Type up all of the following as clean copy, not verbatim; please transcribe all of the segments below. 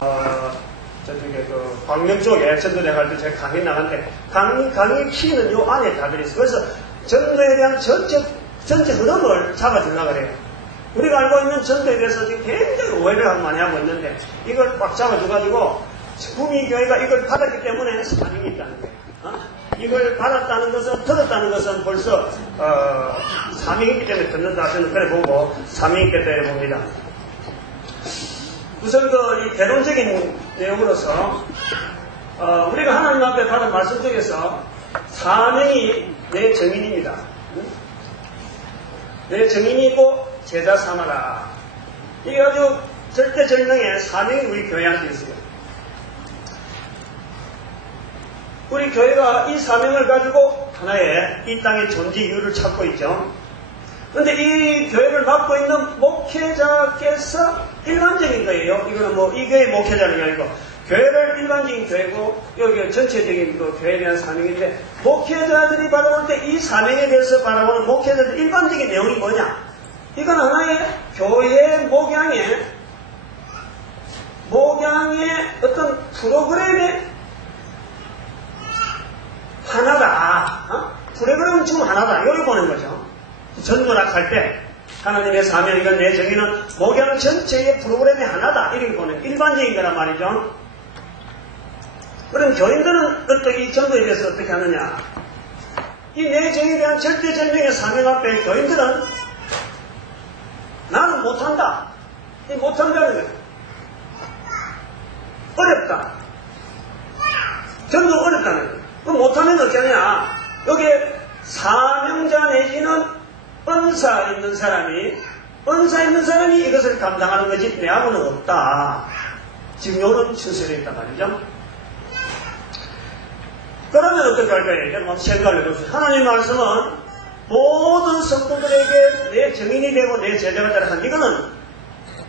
저쪽에 광명 쪽에 전도대 갈 때 제가 강의 나갔는데 강의 키는 요 안에 다 들어있어요. 그래서 전도에 대한 전체 흐름을 잡아주려고 그래요. 우리가 알고 있는 전도에 대해서 지금 굉장히 오해를 많이 하고 있는데 이걸 꽉 잡아줘가지고 구미교회가 이걸 받았기 때문에 사명이 있다는 거예요. 이걸 받았다는 것은, 들었다는 것은 벌써 사명이 있기 때문에 듣는다. 저는 그래 보고 사명이 있겠다 이렇게 봅니다. 우선 이 개론적인 내용으로서 우리가 하나님 앞에 받은 말씀 중에서 사명이 내 정인입니다. 내 정인이고 제자 삼아라. 이게 아주 절대절명의 사명이 우리 교회한테 있어요. 우리 교회가 이 사명을 가지고 하나의 이 땅의 존재 이유를 찾고 있죠. 그런데 이 교회를 맡고 있는 목회자께서 일반적인 거예요. 이거는 뭐 이 교회 목회자는 아니고 교회를 일반적인 교회고 여기 전체적인 교회에 대한 사명인데 목회자들이 바라볼 때 이 사명에 대해서 바라보는 목회자들 일반적인 내용이 뭐냐? 이건 하나의 교회 목양의 어떤 프로그램의 하나다. 프로그램 중 하나다. 이걸 보는 거죠. 전도락 할 때 하나님의 사명 이건 내 정의는 목양 전체의 프로그램의 하나다. 이렇게 보는 일반적인 거란 말이죠. 그럼 교인들은 어떻게 이 전도에 대해서 어떻게 하느냐? 이 내 정의에 대한 절대절명의 사명 앞에 교인들은 나는 못한다. 이 못한다는 거예요. 어렵다. 전도 어렵다는 거예요. 그럼 못하면 어떻게 하냐? 여기에 사명자 내지는 은사 있는 사람이 이것을 감당하는 거지 내하고는 없다. 지금 이런 추세로 있단 말이죠. 그러면 어떻게 할 거예요? 여러분 생각을 해보세요. 하나님 말씀은 모든 성도들에게 내 정인이 되고 내 제자가 되라 한 이거는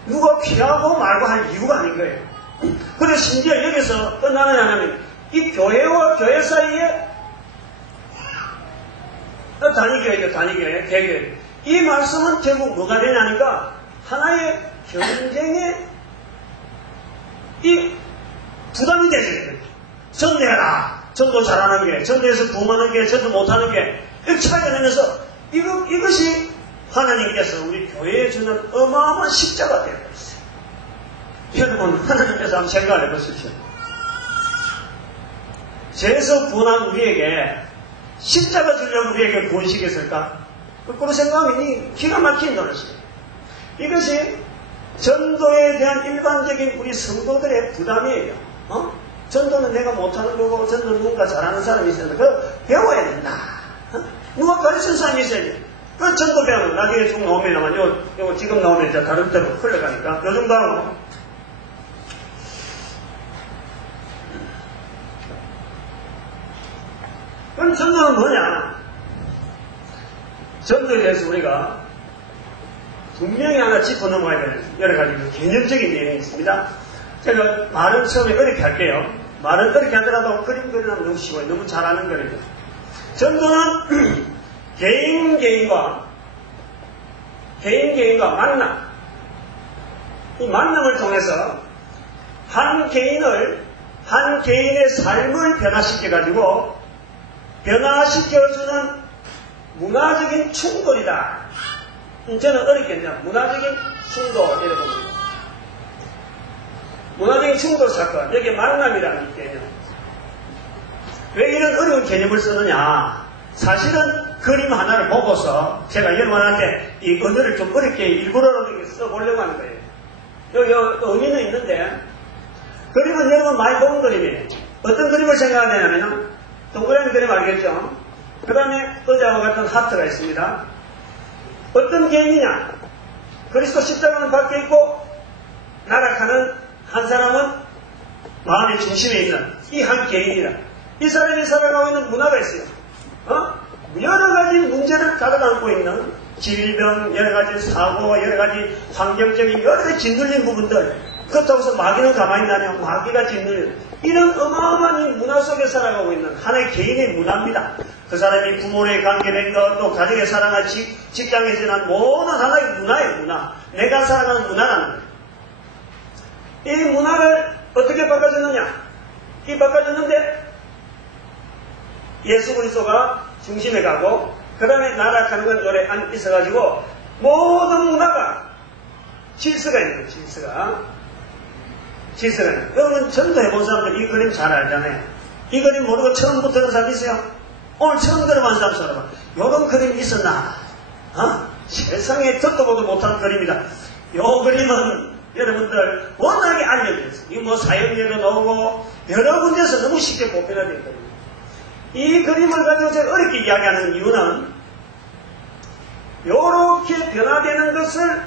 누가 피하고 말고 할 이유가 아닌 거예요. 그래서 심지어 여기서 끝나느냐 하면 이 교회와 교회 사이에 단위교회죠. 단위교회, 대교회. 이 말씀은 결국 뭐가 되냐니까 하나의 경쟁의 이 부담이 되는 거예요. 전도해라. 전도 잘하는 게, 전도에서 부흥하는 게, 전도 못하는 게 이렇게 차이가 되면서 이것이 하나님께서 우리 교회에 주는 어마어마한 십자가 되어 있어요. 여러분 하나님께서 한번 생각을 해보십시오. 죄에서 구원한 우리에게 십자가 주려고 우리에게 구원시켰을까? 그런 생각하면 기가 막힌 노릇이에요. 이것이 전도에 대한 일반적인 우리 성도들의 부담이에요. 전도는 내가 못하는 거고 전도는 누군가 잘하는 사람이 있어야 돼. 그걸 배워야 된다. 누가 가르치는 사람이 있어야지. 그 전도 배우는 나중에 쭉 나오면 요거 지금 나오면 이제 다른 데로 흘러가니까 요 정도 하고 그럼 전도는 뭐냐? 전도에 대해서 우리가 분명히 하나 짚어 넘어가야 되는 여러 가지 개념적인 내용이 있습니다. 제가 말은 처음에 어렵게 할게요. 말은 어렵게 하더라도 그림 그리면 너무 쉬워요. 너무 잘하는 거예요. 전도는 개인과 만남. 이 만남을 통해서 한 개인의 삶을 변화시켜가지고 변화시켜주는 문화적인 충돌이다. 저는 어렵겠네요. 문화적인 충돌, 이렇게 봅니다. 문화적인 충돌 사건, 여기에 만남이라는 개념. 왜 이런 어려운 개념을 쓰느냐? 사실은 그림 하나를 보고서 제가 여러분한테 이 언어를 좀 어렵게 일부러 써보려고 하는 거예요. 여기 의미는 있는데, 그림은 여러분 많이 본 그림이에요. 어떤 그림을 생각하냐면, 동그라미 그림 알겠죠? 그 다음에 의자와 같은 하트가 있습니다. 어떤 개인이냐? 그리스도 십자가는 밖에 있고 나락하는 한 사람은 마음의 중심에 있는 이 한 개인이다. 이 사람이 살아가고 있는 문화가 있어요. 여러 가지 문제를 가져안고 있는 질병, 여러 가지 사고, 여러 가지 환경적인 여러 가지 짓눌린 부분들. 그렇다고 해서 마귀는 가만히 있나요? 마귀가 짓눌린 이런 어마어마한 이 문화 속에 살아가고 있는 하나의 개인의 문화입니다. 그 사람이 부모의 관계된 것, 또 가정의 사랑과 직장에 지난 모든 하나의 문화예요, 문화. 내가 살아가는 문화라는 거예요. 이 문화를 어떻게 바꿔졌느냐? 이 바꿔졌는데 예수 그리스도가 중심에 가고 그 다음에 나락하는 건 요래 안 있어가지고 모든 문화가 질서가 있는 거예요. 질서가 있는 거예요. 여러분 전도해본 사람들 이 그림 잘 알잖아요. 이 그림 모르고 처음 부터는 사람 있어요? 오늘 처음 들어본 사람 써봐. 요런 그림이 있었나? 세상에 듣도 보도 못한 그림이다. 요 그림은 여러분들 워낙에 알려져 있어요. 이거 뭐 사형제도 나오고 여러 군데서 너무 쉽게 보편화되어 있거든요. 이 그림을 가지고 제가 어렵게 이야기하는 이유는 요렇게 변화되는 것을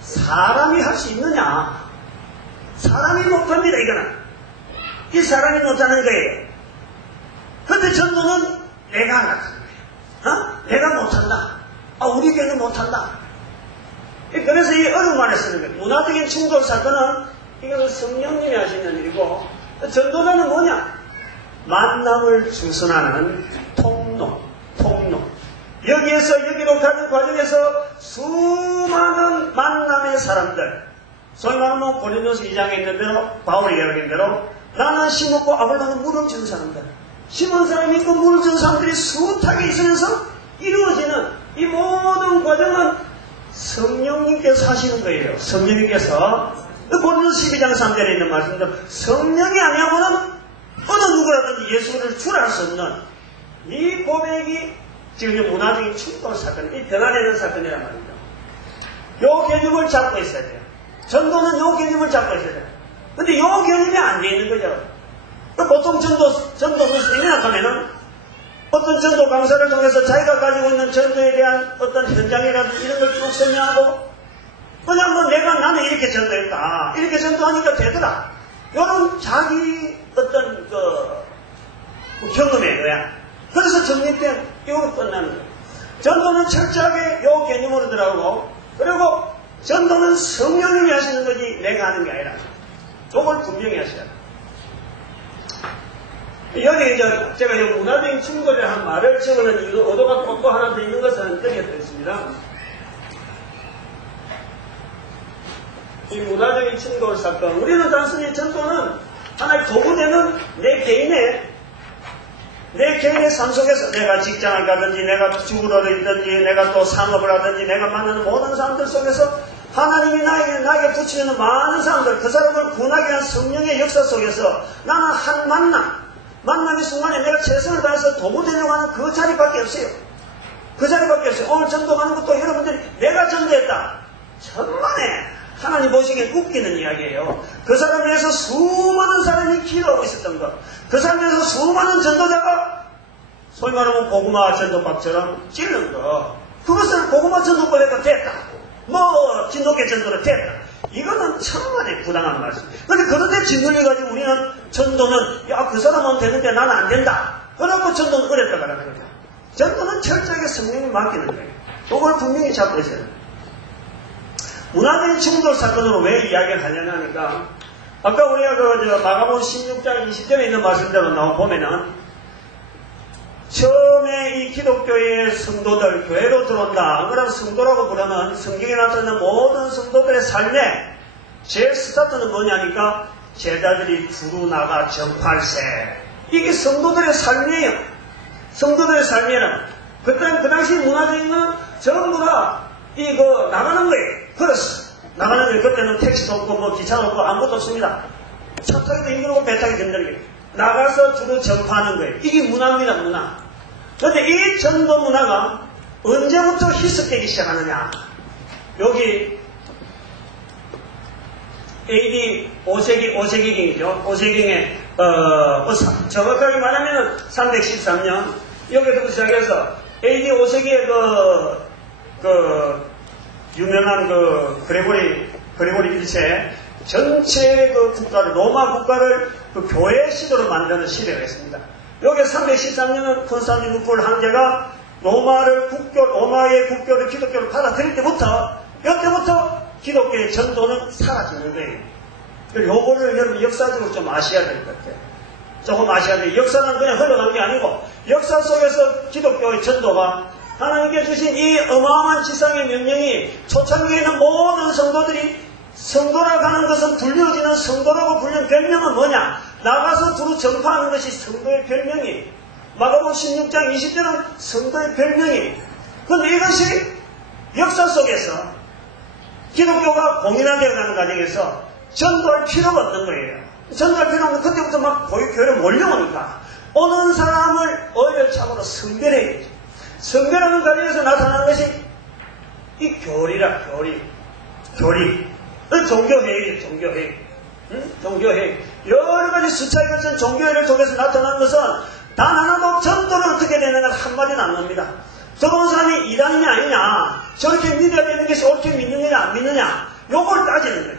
사람이 할 수 있느냐? 사람이 못합니다, 이거는. 이 사람이 못하는 거예요. 근데 전도는 내가 하는 거예요. 내가 못한다. 우리 교회는 못한다. 그래서 이 어려운 말을 쓰는 거예요. 문화적인 충돌 사건은 이것은 성령님이 하시는 일이고, 전도자는 뭐냐? 만남을 주선하는 통로. 여기에서 여기로 가는 과정에서 수많은 만남의 사람들, 소위 말하면 고린도서 2장에 있는 대로, 바울이 이야기한 대로, 나는 심었고 아볼로는 물을 준 사람들, 심은 사람이 있고 물을 준 사람들이 숱하게 있으면서 이루어지는 이 모든 과정은 성령님께서 하시는 거예요. 성령님께서 고린도서 12장 3절에 있는 말씀대로 성령이 아니하고는 어느 누구라든지 예수를 주할 수 없는 이 고백이 지금 문화적인 충돌 사건, 이 변화되는 사건이란 말입니다. 요 개념을 잡고 있어야 돼요. 전도는 요 개념을 잡고 있어야 돼요. 근데 요 개념이 안 돼 있는 거죠. 보통 전도 무슨 일이나 하면은 어떤 전도 강사를 통해서 자기가 가지고 있는 전도에 대한 어떤 현장이라든지 이런 걸 쭉 설명하고 그냥 뭐 나는 이렇게 전도했다. 이렇게 전도하니까 되더라. 요런 자기 어떤 경험에 의한. 그래서 정립된 이거로 끝나는 거예요. 전도는 철저하게 요 개념으로 들어가고 그리고 전도는 성령님이 하시는 거지 내가 하는 게 아니라 이걸 분명히 하셔야 돼요. 여기 제가 이 문화적인 충돌을 한 말을 적어는 이거 의도가 또 하나 더 있는 것은 여기에 더 있습니다. 이 문화적인 충돌 사건, 우리는 단순히 전도는 하나의 도구되는 내 개인의 삶 속에서 내가 직장을 가든지 내가 주부를 있든지 내가 또 상업을 하든지 내가 만나는 모든 사람들 속에서 하나님이 나에게 붙이는 많은 사람들, 그 사람을 구원하기 위한 성령의 역사 속에서 나는 한 만남의 순간에 내가 최선을 다해서 도구되려고 하는 그 자리밖에 없어요. 그 자리밖에 없어요. 오늘 전도하는 것도 여러분들이 내가 전도했다. 천만에 하나님 보시기엔 웃기는 이야기예요. 그 사람을 위해서 수많은 사람이 기도하고 있었던 것. 그 사람을 위해서 수많은 전도자가 소위 말하면 고구마 전도밥처럼 찌르는 것. 그것을 고구마 전도법에도 됐다. 뭐 진돗개 전도로 됐다. 이거는 천만에 부당한 말씀. 그런데 그런데 짓눌려가지고 우리는 전도는 그 사람은 되는데 나는 안 된다. 그래갖고 전도는 어렵다 말하는 거예요. 전도는 철저하게 성령이 맡기는 거예요. 그걸 분명히 잡고 있어야 돼요. 문화적인 충돌 사건으로 왜 이야기를 하려냐 하니까 아까 우리가 마가복음 16장 20절에 있는 말씀대로 보면은 처음에 이 기독교의 성도들, 교회로 들어온다. 그런 성도라고 부르는 성경에 나타나는 모든 성도들의 삶에 제일 스타트는 뭐냐니까 제자들이 두루 나가 전파할세. 이게 성도들의 삶이에요. 성도들의 삶이에요. 그 당시 문화적인 건 전부 다 나가는 거예요. 그렇습니다. 나가는 거예요. 그때는 택시도 없고 뭐 기차도 없고 아무것도 없습니다. 차 타기도 힘들고 배 타기도 힘들게 나가서 주로 전파하는 거예요. 이게 문화입니다. 문화. 그런데 이 전도 문화가 언제부터 희석되기 시작하느냐. 여기 AD 5세기경이죠. 5세기경에 정확하게 말하면 313년 여기부터 시작해서 AD 5세기에 유명한 그레고리 1세 전체 국가를, 로마 국가를 교회 시도로 만드는 시대가 있습니다. 여기 313년은 콘스탄티누플 황제가 로마의 국교를 기독교를 받아들일 때부터, 이때부터 기독교의 전도는 사라지는 거예요. 요거를 여러분 역사적으로 좀 아셔야 될 것 같아요. 조금 아셔야 돼요. 역사는 그냥 흘러간 게 아니고, 역사 속에서 기독교의 전도가 하나님께 주신 이 어마어마한 지상의 명령이 초창기에 있는 모든 성도들이 성도라고 하는 것은 불려지는 성도라고 불리는 별명은 뭐냐? 나가서 두루 전파하는 것이 성도의 별명이에요. 마가복음 16장 20절은 성도의 별명이에요. 그런데 이것이 역사 속에서 기독교가 공인화되어가는 과정에서 전도할 필요가 없는 거예요. 전도할 필요가 없는 그때부터 막 교회로 몰려오니까 오는 사람을 오히려 참으로 성별해야죠. 성별하는 과정에서 나타나는 것이 이 교리라, 교리. 종교회의, 종교회의. 여러 가지 수차에 걸친 종교회를 통해서 나타나는 것은 단 하나도 전도를 어떻게 되는가 한마디는 안 납니다. 저런 사람이 이단이냐 아니냐, 저렇게 믿어야 되는 것이 옳게 믿느냐 안 믿느냐, 요걸 따지는 거예요.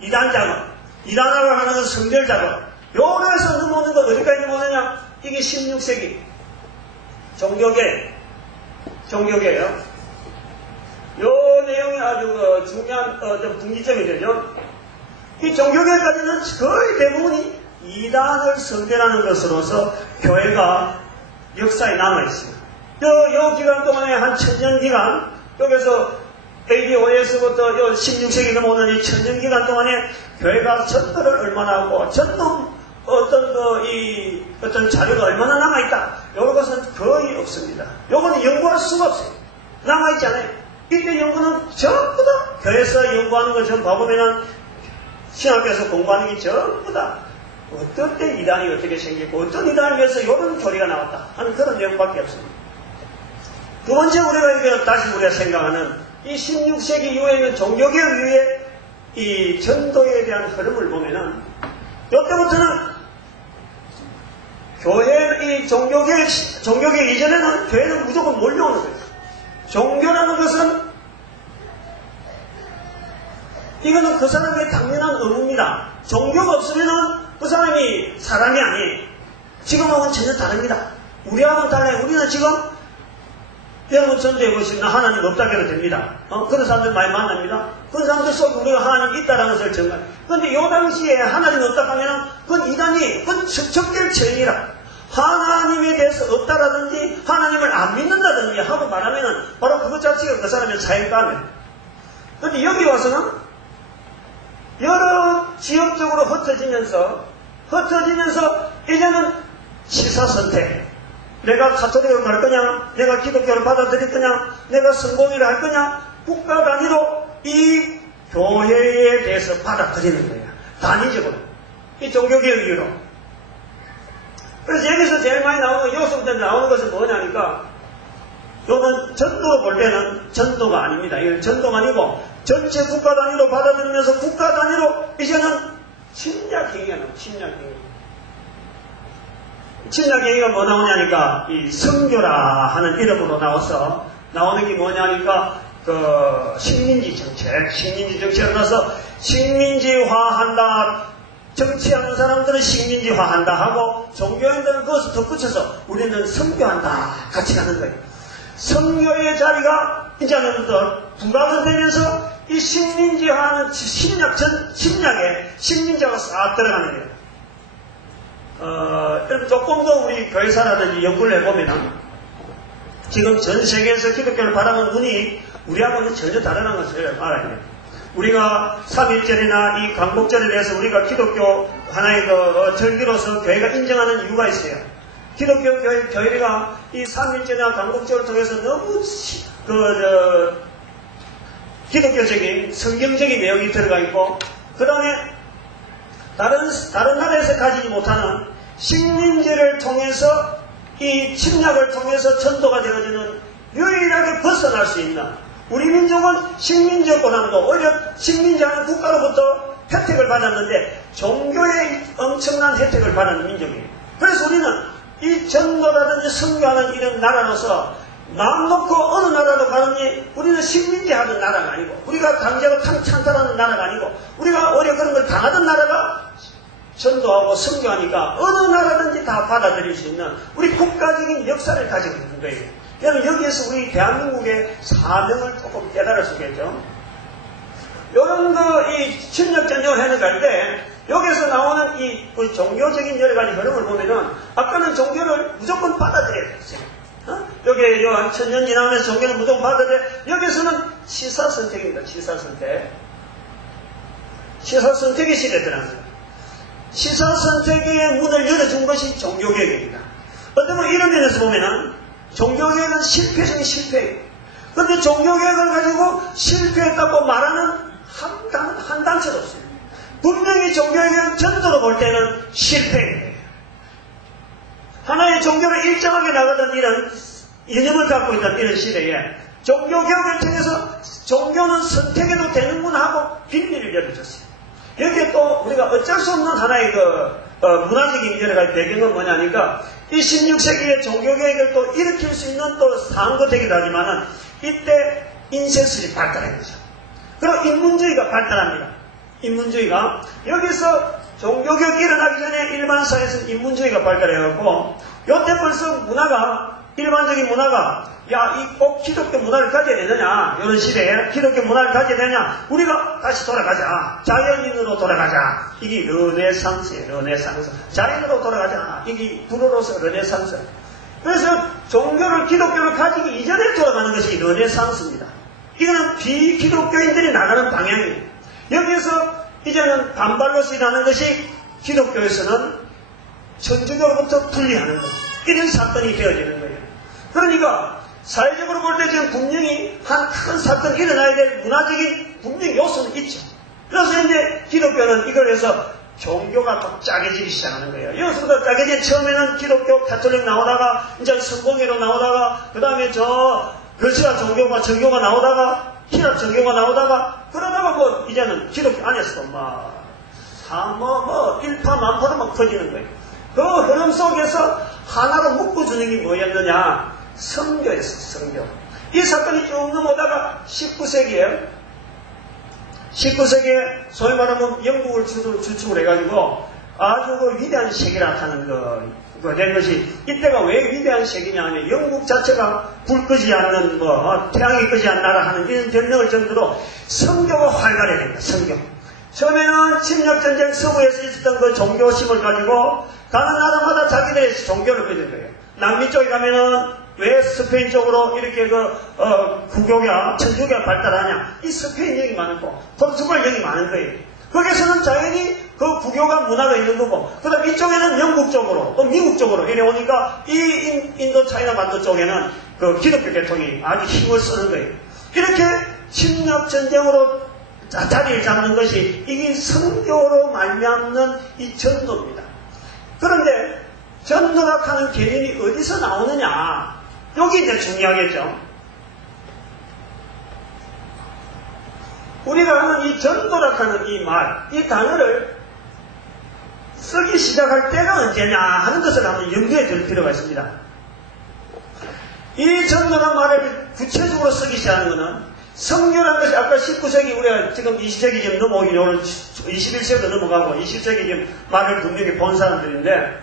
이단 작업, 이단화를 하는 건 성별 작업. 요래서 넘어오는 거 어디까지 넘어오느냐? 이게 16세기 종교계예요. 요 내용이 아주 중요한 분기점이 되죠. 이 종교계까지는 거의 대부분이 이단을 성별하는 것으로서 교회가 역사에 남아있습니다. 요 기간 동안에 한 1000년 기간, 여기서 AD 5에서부터 16세기 넘어오는 이 1000년 기간 동안에 교회가 전도를 얼마나 하고, 전도 어떤 자료가 얼마나 남아있다. 요런 것은 거의 없습니다. 요거는 연구할 수가 없어요. 남아있잖아요. 이때 연구는 전부 다 교회에서 연구하는 걸 좀 봐보면은 신학교에서 공부하는 게 전부 다 어떤 때 이단이 어떻게 생겼고 어떤 이단을 위해서 이런 교리가 나왔다 하는 그런 내용밖에 없습니다. 두 번째 우리가 다시 생각하는 이 16세기 이후에 있는 종교개혁 이후에 이 전도에 대한 흐름을 보면은 이때부터는 이 종교개혁 이전에는 교회는 무조건 몰려오는 거예요. 종교라는 것은 이거는 그 사람의 당연한 의무입니다. 종교가 없으면은 그 사람이 사람이 아니에요. 지금하고는 전혀 다릅니다. 우리하고는 달라요. 우리는 지금 여러분 전도해보시면 하나님 없다고 해도 됩니다. 그런 사람들 많이 만납니다. 그런 사람들 속에 우리가 하나님 있다라는 것을 정말. 그런데 요 당시에 하나님 없다고 하면은 그건 이단이 그건 척결 처형이라. 하나님에 대해서 없다라든지 하나님을 안 믿는다든지 하고 말하면은 바로 그것 자체가 그 사람의 사형감이에요. 그런데 여기 와서는 여러 지역적으로 흩어지면서 이제는 시사선택. 내가 가톨릭으로 갈 거냐, 내가 기독교를 받아들일 거냐, 내가 성공회를 할 거냐, 국가 단위로 이 교회에 대해서 받아들이는 거예요. 단위적으로. 이 종교개혁 이유로. 그래서 여기서 제일 많이 나오는, 여기서부터 나오는 것은 뭐냐니까, 요건 전도로 볼 때는 전도가 아닙니다. 이건 전도가 아니고, 전체 국가 단위로 받아들이면서 국가 단위로 이제는 침략행위가 나와요. 침략행위가 뭐 나오냐니까, 이 성교라 하는 이름으로 나와서, 나오는 게 뭐냐니까, 식민지 정책으로 나서, 식민지화한다. 정치하는 사람들은 식민지화한다 하고, 종교인들은 그것을 덧붙여서, 우리는 성교한다. 같이 가는 거예요. 성교의 자리가 이제는 더 부각이 되면서, 이 식민지화하는 침략에 식민지화가 싹 들어가는 거예요. 조금 더 우리 교회사라든지 연구를 해보면 지금 전 세계에서 기독교를 바라보는 눈이 우리하고는 전혀 다르다는 것을 알아야 돼요. 우리가 3.1절이나 이 광복절에 대해서 우리가 기독교 하나의 절기로서 교회가 인정하는 이유가 있어요. 기독교 교회가 이 3.1절이나 광복절을 통해서 너무 기독교적인 성경적인 내용이 들어가 있고, 그 다음에 다른 나라에서 가지지 못하는 식민지를 통해서 이 침략을 통해서 전도가 되어지는 유일하게 벗어날 수 있는, 우리 민족은 식민지였고나도 오히려 식민지하는 국가로부터 혜택을 받았는데 종교의 엄청난 혜택을 받는 민족이에요. 그래서 우리는 이 전도라든지 선교하는 이런 나라로서 마음 놓고 어느 나라로 가느니 우리는 식민지 하던 나라가 아니고, 우리가 강제로 찬탈하는 나라가 아니고, 우리가 오히려 그런 걸 당하던 나라가 전도하고 선교하니까 어느 나라든지 다 받아들일 수 있는 우리 국가적인 역사를 가지고 있는 거예요. 여러분, 여기에서 우리 대한민국의 사명을 조금 깨달을 수 있겠죠. 이런 이 침략 전쟁을 해나갈 때 여기서 나오는 이 종교적인 여러 가지 흐름을 보면은, 아까는 종교를 무조건 받아들여야 됐어요. 여기 한 1000년 지나면서 종교는 무조건 받아들여. 여기서는 시사선택입니다. 시사선택. 시사 선택의 시대더라고요. 시사 선택의 문을 열어준 것이 종교개혁입니다. 어쩌면 이런 면에서 보면은 종교개혁은 실패 중에 실패예요. 그런데 종교개혁을 가지고 실패했다고 말하는 한 단체도 없어요. 분명히 종교개혁은 전도로 볼 때는 실패예요. 하나의 종교를 일정하게 나가던 이런 이념을 갖고 있던 이런 시대에 종교개혁을 통해서 종교는 선택해도 되는구나 하고 비밀을 열어줬어요. 여기에 또 우리가 어쩔 수 없는 하나의 문화적인 여러 가지 배경은 뭐냐니까 이 16세기의 종교개혁을 또 일으킬 수 있는 또 상황도 되기도 하지만은 이때 인센술이 발달한 거죠. 그리고 인문주의가 발달합니다. 인문주의가 여기서 종교개혁이 일어나기 전에 일반 사회에서 인문주의가 발달해갖고 요때 벌써 문화가 일반적인 문화가 야, 이 꼭 기독교 문화를 가져야 되느냐 이런 시대에 기독교 문화를 가져야 되느냐 우리가 다시 돌아가자 자연인으로 돌아가자 이게 르네상스예요. 르네상스 자연으로 돌아가자 이게 불어로서 르네상스. 그래서 종교를 기독교를 가지기 이전에 돌아가는 것이 르네상스입니다. 이거는 비기독교인들이 나가는 방향이에요. 여기에서 이제는 반발로서 일어나는 것이 기독교에서는 천주교로부터 분리하는 것 이런 사건이 되어지는 거예요. 그러니까 사회적으로 볼 때 지금 분명히 한 큰 사건이 일어나야 될 문화적인 분명히 요소는 있죠. 그래서 이제 기독교는 이걸 해서 종교가 더 짜게지기 시작하는 거예요. 여기서부터 짜게진 처음에는 기독교 가톨릭 나오다가 이제 성공회로 나오다가 그 다음에 러시아 종교가 정교가 나오다가 히랍 정교가 나오다가 그러다가 뭐 이제는 기독교 안에서도 일파만파로 막 퍼지는 거예요. 그 흐름 속에서 하나로 묶어주는 게 뭐였느냐? 성교였어, 성교. 이 사건이 쭉 넘어다가 19세기에 소위 말하면 영국을 주축을 해가지고 아주 그 위대한 세계라 하는 된 것이 이때가 왜 위대한 세계냐 하면 영국 자체가 불 끄지 않는 태양이 끄지 않는 나라 하는 이런 변명을 정도로 성교가 활발해야 됩니다. 성교. 처음에는 침략전쟁 서부에서 있었던 그 종교심을 가지고 가는 나라마다 자기들의 종교를 끄는 거예요. 남미 쪽에 가면은 왜 스페인 쪽으로 이렇게 구교가, 천주교가 발달하냐? 이 스페인령이 많고, 포르투갈령이 많은 거예요. 거기서는 당연히 그 구교가 문화가 있는 거고, 그 다음 이쪽에는 영국 쪽으로, 또 미국 쪽으로 이래 오니까 이 인도 차이나 반도 쪽에는 그 기독교 계통이 아주 힘을 쓰는 거예요. 이렇게 침략전쟁으로 자리를 잡는 것이 이게 선교로 말미암는 이 전도입니다. 그런데 전도라는 개념이 어디서 나오느냐? 여기 이제 중요하겠죠. 우리가 하는 이 전도라는 이 말, 이 단어를 쓰기 시작할 때가 언제냐 하는 것을 한번 염두에 둘 필요가 있습니다. 이 전도라는 말을 구체적으로 쓰기 시작하는 것은 성교라는 것이 아까 19세기 우리가 지금 20세기 지금 넘어오긴 오늘 21세기도 넘어가고 20세기 지금 말을 분명히 본 사람들인데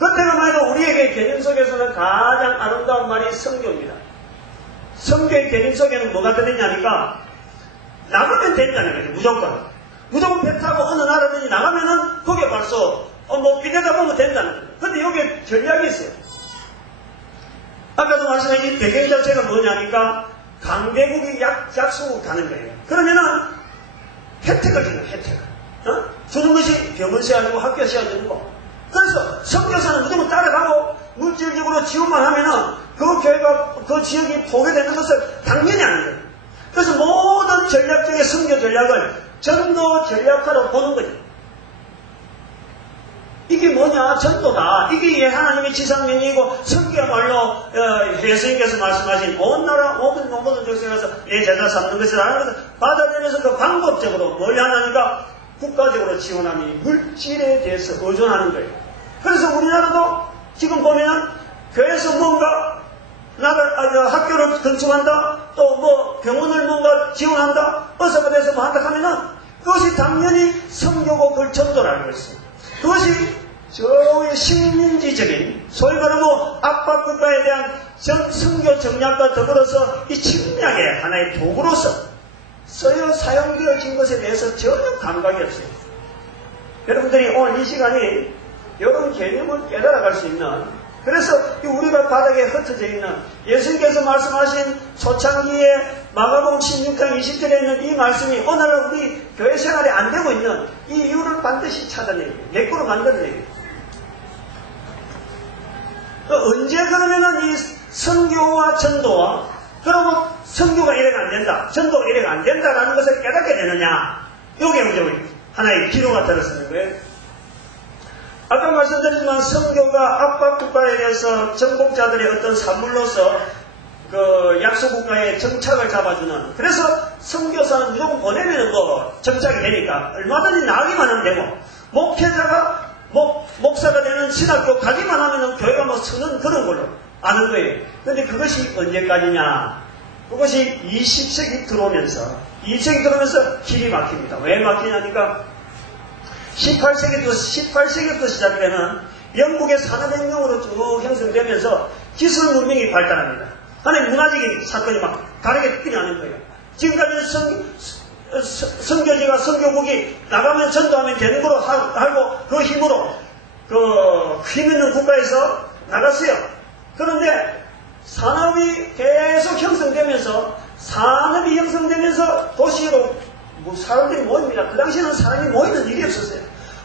그때만 해도 우리에게 개념 속에서는 가장 아름다운 말이 성교입니다. 성교의 개념 속에는 뭐가 들어있냐니까 나가면 된다는 거죠. 무조건 배 타고 어느 나라든지 나가면은 거기에 벌써 비내다 보면 된다는 거죠. 근데 여기에 전략이 있어요. 아까도 말씀하신 이 배경 자체가 뭐냐니까 강대국이 약속을 가는 거예요. 그러면은 혜택을 주는 혜택을. 주는 것이 병원 세워주고 학교 세워주는 거. 그래서 선교사는 무조건 따라가고 물질적으로 지원만 하면은 그 교회가 그 지역이 포괴되는 것을 당연히 아는 거예요. 그래서 모든 전략적인 선교 전략을 전도 전략화로 보는 거죠. 이게 뭐냐? 전도다. 이게 하나님의 지상명령이고 선교야말로 예수님께서 말씀하신 온 나라 모든 족속에 가서 내 제자 삼는 것이다 하는 것을 받아들여서 그 방법적으로 뭘 하나니까 국가적으로 지원함이 물질에 대해서 의존하는 거예요. 그래서 우리나라도 지금 보면 교회에서 뭔가 학교를 건축한다, 또 병원을 뭔가 지원한다, 의사가 돼서 뭐 한다 하면은 그것이 당연히 선교고 그걸 전도라는 것입니다. 그것이 저의 식민지적인 소위 말하면 압박 국가에 대한 선교 정략과 더불어서 이 침략의 하나의 도구로서 사용되어진 것에 대해서 전혀 감각이 없어요. 여러분들이 오늘 이 시간이 이런 개념을 깨달아갈 수 있는 그래서 우리가 바닥에 흩어져 있는 예수님께서 말씀하신 초창기에 마가복음 16장 20절에 있는 이 말씀이 오늘날 우리 교회 생활이 안 되고 있는 이 이유를 반드시 찾아내고 내 거로 만들어내고 언제 그러면은 이 선교와 전도와 그러면 선교가 이래가 안 된다, 전도가 이래가 안 된다라는 것을 깨닫게 되느냐? 요게 이제 하나의 기로가 들어서는 거예요. 아까 말씀드렸지만 선교가 압박국가에 대해서 정복자들의 어떤 산물로서 그 약소국가에 정착을 잡아주는, 그래서 선교사는 무조건 보내면 뭐 정착이 되니까 얼마든지 나가기만 하면 되고, 목회자가 목사가 되는 신학교 가기만 하면 교회가 뭐 서는 그런 걸로 아는 거예요. 그런데 그것이 언제까지냐? 그것이 20세기 들어오면서 길이 막힙니다. 왜 막히냐니까 18세기부터 시작되는 영국의 산업혁명으로 쭉 형성되면서 기술 문명이 발달합니다. 하나의 문화적인 사건이 막 다르게 일어나는 거예요. 지금까지는 선교지가 선교국이 나가면 전도하면 되는 거로 하고 그 힘으로 힘 있는 국가에서 나갔어요. 그런데 산업이 계속 형성되면서 도시로 사람들이 모입니다. 그 당시에는 사람이 모이는 일이 없었어요.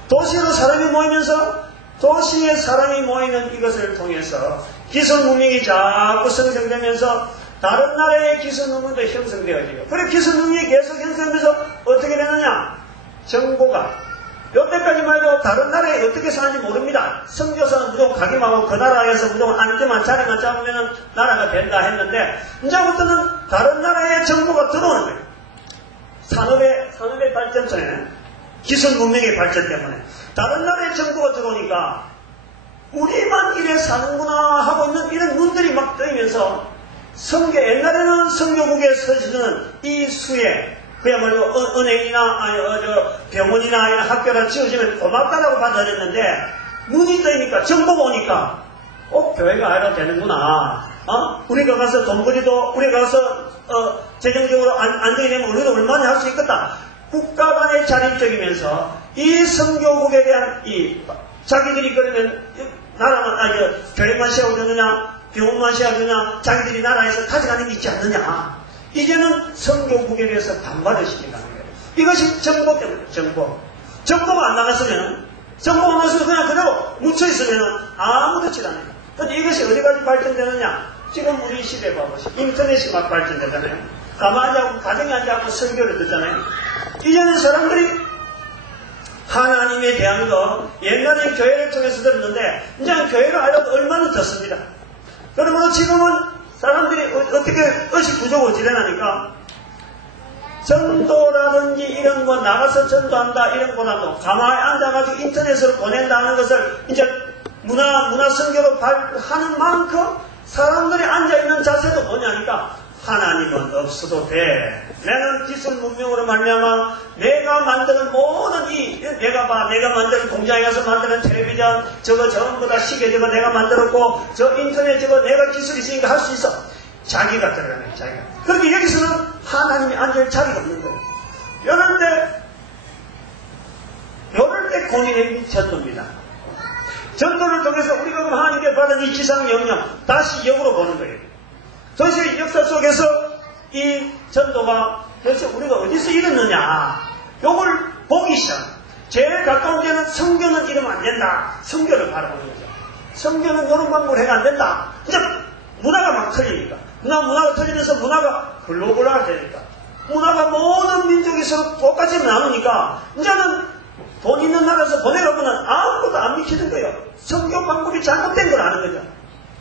도시로 사람이 모이면서 도시에 사람이 모이는 이것을 통해서 기술 문명이 자꾸 생성되면서 다른 나라의 기술 문명도 형성되어져요. 그래 기술 문명이 계속 형성되면서 어떻게 되느냐? 정보가 여태까지만 해도 다른 나라에 어떻게 사는지 모릅니다. 선교사는 무조건 가기만 하고 그 나라에서 무조건 앉으면 자리만 잡으면 나라가 된다 했는데 이제부터는 다른 나라의 정보가 들어오는 거예요. 산업의 발전 전에 기술 문명의 발전 때문에 다른 나라의 정보가 들어오니까 우리만 이래 사는구나 하고 있는 이런 눈들이 막 뜨이면서 옛날에는 선교국에 서시는 이 수에 그야말로 은행이나 병원이나 이런 학교를 지어지면 고맙다라고 받아들였는데 눈이 뜨니까 정보가 오니까 교회가 알아도 되는구나. 우리가 가서 돈 벌이도 우리가 가서 재정적으로 안정이 되면 우리도 얼마나 할 수 있겠다. 국가 간의 자립적이면서 이 선교국에 대한 자기들이 그러면 교회만 세워주느냐 병원만 세워주느냐 자기들이 나라에서 가져가는 게 있지 않느냐. 이제는 선교국에 대해서 반발을 시킨다는 거예요. 이것이 정보 때문에 정보가 안 나갔으면 그냥 그대로 묻혀있으면 아무렇지 않아요. 그런데 이것이 어디까지 발전되느냐? 지금 우리 시대에 봐보시죠. 인터넷이 막 발전되잖아요. 가만히 앉아서 가정에 앉아서 설교를 듣잖아요. 이제는 사람들이 하나님에 대한 거 옛날에 교회를 통해서 들었는데 이제는 교회를 알아도 얼마나 듣습니다. 그러므로 지금은 사람들이 어떻게 의식 부족을 지내나니까 전도라든지 이런 거 나가서 전도한다 이런 거라도 가만히 앉아가지고 인터넷으로 보낸다는 것을 이제 문화 선교로 하는 만큼 사람들이 앉아있는 자세도 뭐냐니까 하나님은 없어도 돼. 나는 기술 문명으로 말미암아 내가 만드는 모든 내가 만드는 공장에 가서 만드는 텔레비전 저거 전부 다 시계 저거 내가 만들었고 저 인터넷 저거 내가 기술이 있으니까 할 수 있어. 자기가 들어가네 자기가. 그런데 여기서는 하나님이 앉을 자리가 없는 거예요. 이럴 때 고민의 전도입니다. 전도를 통해서 우리가 하나님께 받은 이 지상 영역 다시 역으로 보는 거예요. 도대체 역사 속에서 이 전도가 도대체 우리가 어디서 일어났느냐 요걸 보기 시작. 제일 가까운 데는 성교는 이러면 안 된다. 성교를 바라보는 거죠. 성교는 이런 방법을 해가 안 된다. 이제 문화가 막 틀리니까 문화가 틀리면서 문화가 글로벌화가 되니까 문화가 모든 민족이 서로 똑같이 나누니까 이제는 돈 있는 나라에서 보내려고는 아무것도 안 미치는 거예요. 성교 방법이 잘못된 걸 아는 거죠.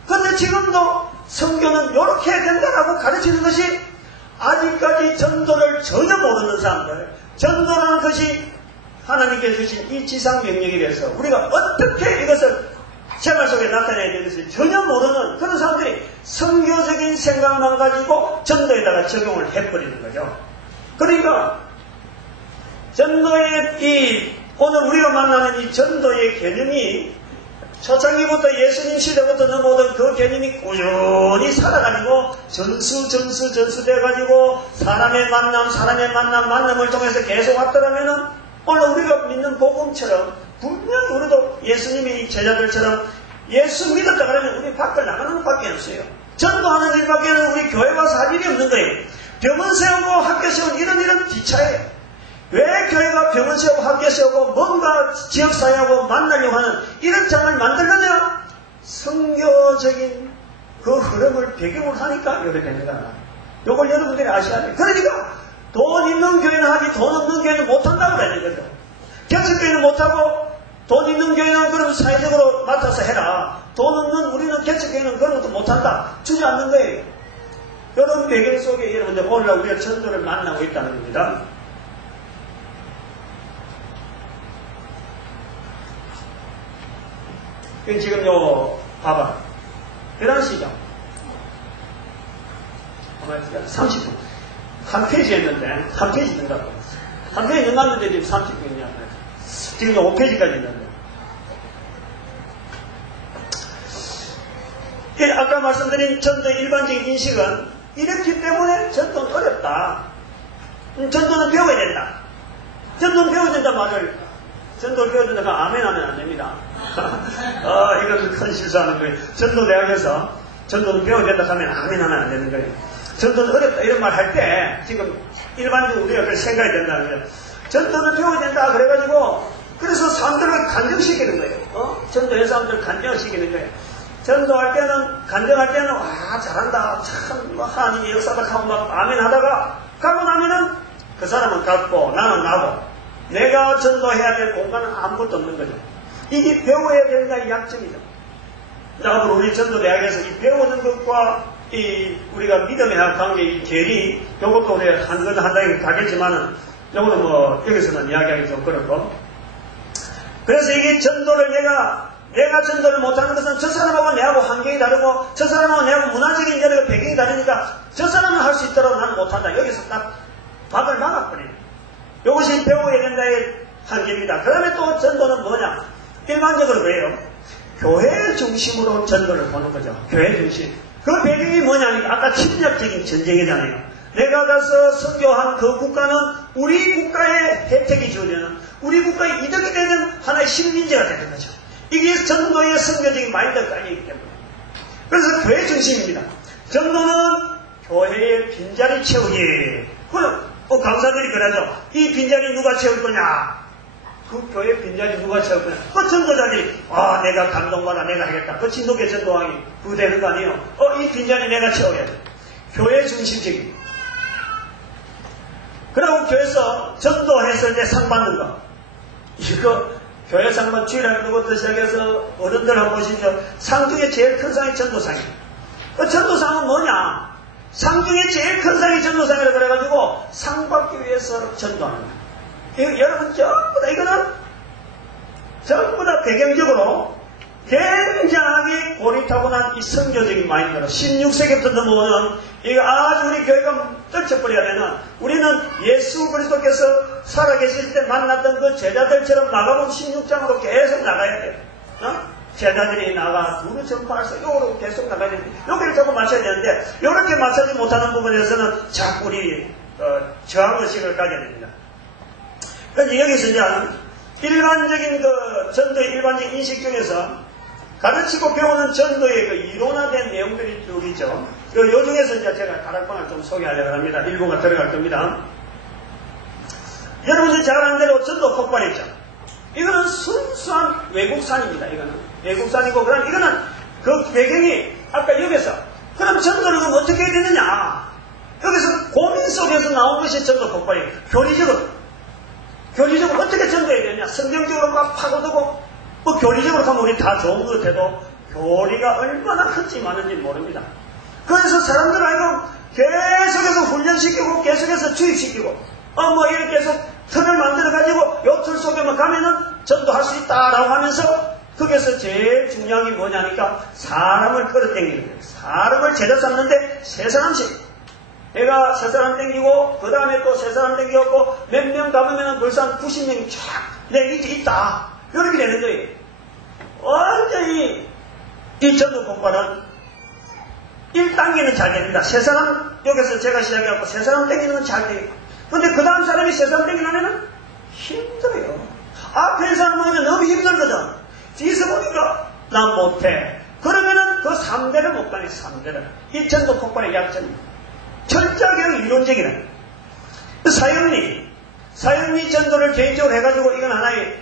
그런데 지금도 성교는 이렇게 해야 된다라고 가르치는 것이 아직까지 전도를 전혀 모르는 사람들, 전도라는 것이 하나님께 주신 이 지상 명령에 대해서 우리가 어떻게 이것을 생활 속에 나타내야 되는지 전혀 모르는 그런 사람들이 성교적인 생각만 가지고 전도에다가 적용을 해버리는 거죠. 그러니까 전도의 오늘 우리가 만나는 이 전도의 개념이 초창기부터 예수님 시대부터 넘어오던 그 개념이 꾸준히 살아가지고 전수돼가지고 사람의 만남을 통해서 계속 왔더라면은 오늘 우리가 믿는 복음처럼 분명히 우리도 예수님의 제자들처럼 예수 믿었다 그러면 우리 밖을 나가는 것밖에 없어요. 전도하는 일밖에는 우리 교회 와서 할 일이 없는 거예요. 병원 세우고 학교 세우고 이런 기차예요. 왜 교회가 병원 세우고 학교 세우고 뭔가 지역사회하고 만나려고 하는 이런 장을 만들느냐? 성교적인 그 흐름을 배경으로 하니까 이렇게 되는 거야. 이걸 여러분들이 아셔야 돼요. 그러니까 돈 있는 교회는 하지 돈 없는 교회는 못한다고 그러는 거죠. 개척교회는 못하고 돈 있는 교회는 그럼 사회적으로 맡아서 해라. 돈 없는 우리는 개척교회는 그런 것도 못한다. 주지 않는 거예요. 이런 배경 속에 여러분들 오늘 우리가 전도를 만나고 있다는 겁니다. 지금 봐봐. 11시죠? 30분. 한 페이지 했는데, 한 페이지 된다고. 한 페이지 넘었는데 지금 30분이냐. 지금 5페이지까지 있는데. 아까 말씀드린 전도의 일반적인 인식은 이렇기 때문에 전도는 어렵다. 전도는 배워야 된다. 전도는 배워야 된다는 말을, 전도를 배워야 된다고 아멘 하면 안 됩니다. 이건 큰 실수하는 거예요. 전도대학에서 전도는 배워야 된다 하면 아멘 하면 안 되는 거예요. 전도는 어렵다 이런 말 할 때 지금 일반적으로 우리가 그렇게 생각이 된다는 거예요. 전도는 배워야 된다 그래가지고 그래서 사람들을 간증시키는 거예요. 전도의 사람들을 간증을 시키는 거예요. 전도할 때는 간증할 때는 와 잘한다 참 하나님의 역사다 하고 막 아멘 하다가 가고 나면은 그 사람은 갔고 나는 나고 내가 전도해야 될 공간은 아무것도 없는 거죠. 이게 배워야 된다는 약점이죠. 앞으로 우리 전도대학에서 이 배우는 것과 이 우리가 믿음의 관계 이 계리 이것도 우리가 한다고 가겠지만은 이거는 뭐 여기서는 이야기하기 좀 그렇고 그래서 이게 전도를 내가 전도를 못하는 것은 저 사람하고 내하고 환경이 다르고 저 사람하고 내하고 문화적인 여러 배경이 다르니까 저 사람은 할 수 있도록 나는 못한다. 여기서 딱 밥을 막아버리는 이것이 배워야 된다의 한계입니다. 그 다음에 또 전도는 뭐냐? 일반적으로 그래요. 교회 중심으로 전도를 보는 거죠. 교회 중심. 그 배경이 뭐냐니까 아까 침략적인 전쟁이잖아요. 내가 가서 선교한 그 국가는 우리 국가의 혜택이 주어지는 우리 국가의 이득이 되는 하나의 식민지가 되는 거죠. 이게 전도의 선교적인 마인드가 아니기 때문에. 그래서 교회 중심입니다. 전도는 교회의 빈자리 채우기. 강사들이 그러죠. 이 빈자리 누가 채울 거냐? 그 교회 빈자리 누가 채울 거냐? 그 전도자들이 내가 감동받아 내가 하겠다. 그 진도교 전도왕이 그거 되는 거 아니에요? 이 빈자리 내가 채워야 돼. 교회 중심적인. 그리고 교회에서 전도했을 때 상 받는 거. 이거 교회 상만 주일하는 것부터 시작해서 어른들 한번 보시죠. 상 중에 제일 큰 상이 전도상이에요. 그 전도상은 뭐냐? 상 중에 제일 큰 상이 전도상이라고 그래가지고 상 받기 위해서 전도하는 거예요. 여러분 이거는 전부 다 배경적으로 굉장히 고리타고난 이 선교적인 마인드로 16세기부터 넘어오는 이거 아주 우리 교회가 떨쳐버려야 되는 우리는 예수 그리스도께서 살아계실 때 만났던 그 제자들처럼 마가복음 16장으로 계속 나가야 돼요. 제자들이 나가 두루 전파해서 요로 계속 나가야 됩니다. 여기를 자꾸 맞춰야 되는데 이렇게 맞추지 못하는 부분에서는 자꾸 우리 저항의식을 가져야 됩니다. 그런데 여기서 이제 일반적인 전도의 일반적인 인식 중에서 가르치고 배우는 전도의 이론화된 내용들이 쭉 있죠. 요 중에서 이제 제가 다락방을 좀 소개하려고 합니다. 일부가 들어갈 겁니다. 여러분들이 잘 아는 대로 전도 폭발 있죠. 이거는 순수한 외국산입니다. 이거는 외국산이고 그럼 이거는 그 배경이 아까 여기서 그럼 전도를 그럼 어떻게 해야 되느냐? 여기서 고민 속에서 나온 것이 전도 폭발이에요. 교리적으로 어떻게 전도해야 되느냐? 성경적으로 막 파고들고 교리적으로 하면 우리 다 좋은 것 같아도 교리가 얼마나 큰지 많은지 모릅니다. 그래서 사람들 알고 계속해서 훈련시키고 계속해서 주입시키고 이렇게 계속 틀을 만들어가지고 요 틀 속에만 가면은 전도할 수 있다라고 하면서 거기서 제일 중요한 게 뭐냐니까 사람을 끌어당기는 거예요. 사람을 제자 삼는데 세 사람씩 내가 세 사람 땡기고 그 다음에 또 세 사람 땡기고 몇 명 가보면 벌써 90명이 쫙 내 이제 있다 이렇게 되는 거예요. 완전히 이 전도 폭발은 1단계는 잘 됩니다. 세 사람 여기서 제가 시작해갖고 세 사람 땡기는 건 잘 돼요. 근데 그 다음 사람이 세 사람 땡기려면 힘들어요. 앞에 사람 보면 너무 힘들거든. 뒤에서 보니까 난 못해. 그러면은 그 3대를 못 가네, 3대를. 이 전도 폭발의 약점입니다. 철저하게 이론적이다. 사형리 전도를 개인적으로 해가지고 이건 하나의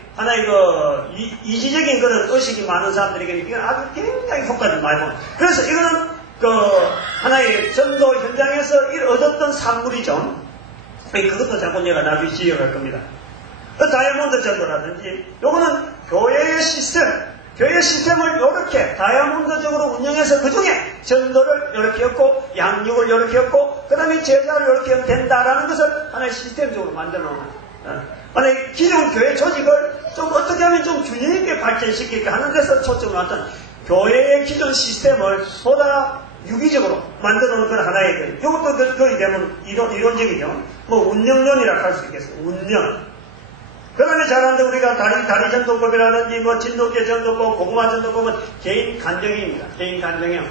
이지적인 그런 의식이 많은 사람들에게는 이건 아주 굉장히 효과를 많이 보는. 그래서 이거는 하나의 전도 현장에서 얻었던 산물이죠. 그것도 자꾸 내가 나중에 지적할 겁니다. 다이아몬드 전도라든지, 요거는 교회의 시스템을 이렇게 다이아몬드적으로 운영해서 그 중에 전도를 이렇게 했고, 양육을 이렇게 했고, 그 다음에 제자를 이렇게 하면 된다라는 것을 하나의 시스템적으로 만들어 놓는. 만약에 기존 교회 조직을 좀 어떻게 하면 좀 균형 있게 발전시키게 하는 데서 초점을 맞춘 교회의 기존 시스템을 보다 유기적으로 만들어 놓은 그런 하나의 이것도 거의 되면 이론적이죠. 뭐 운영론이라고 할 수 있겠어요. 운영. 그 다음에 잘하는데 우리가 다리 전도법이라든지 뭐 진돗개 전도법, 고구마 전도법은 개인 간정형입니다. 개인 간정형.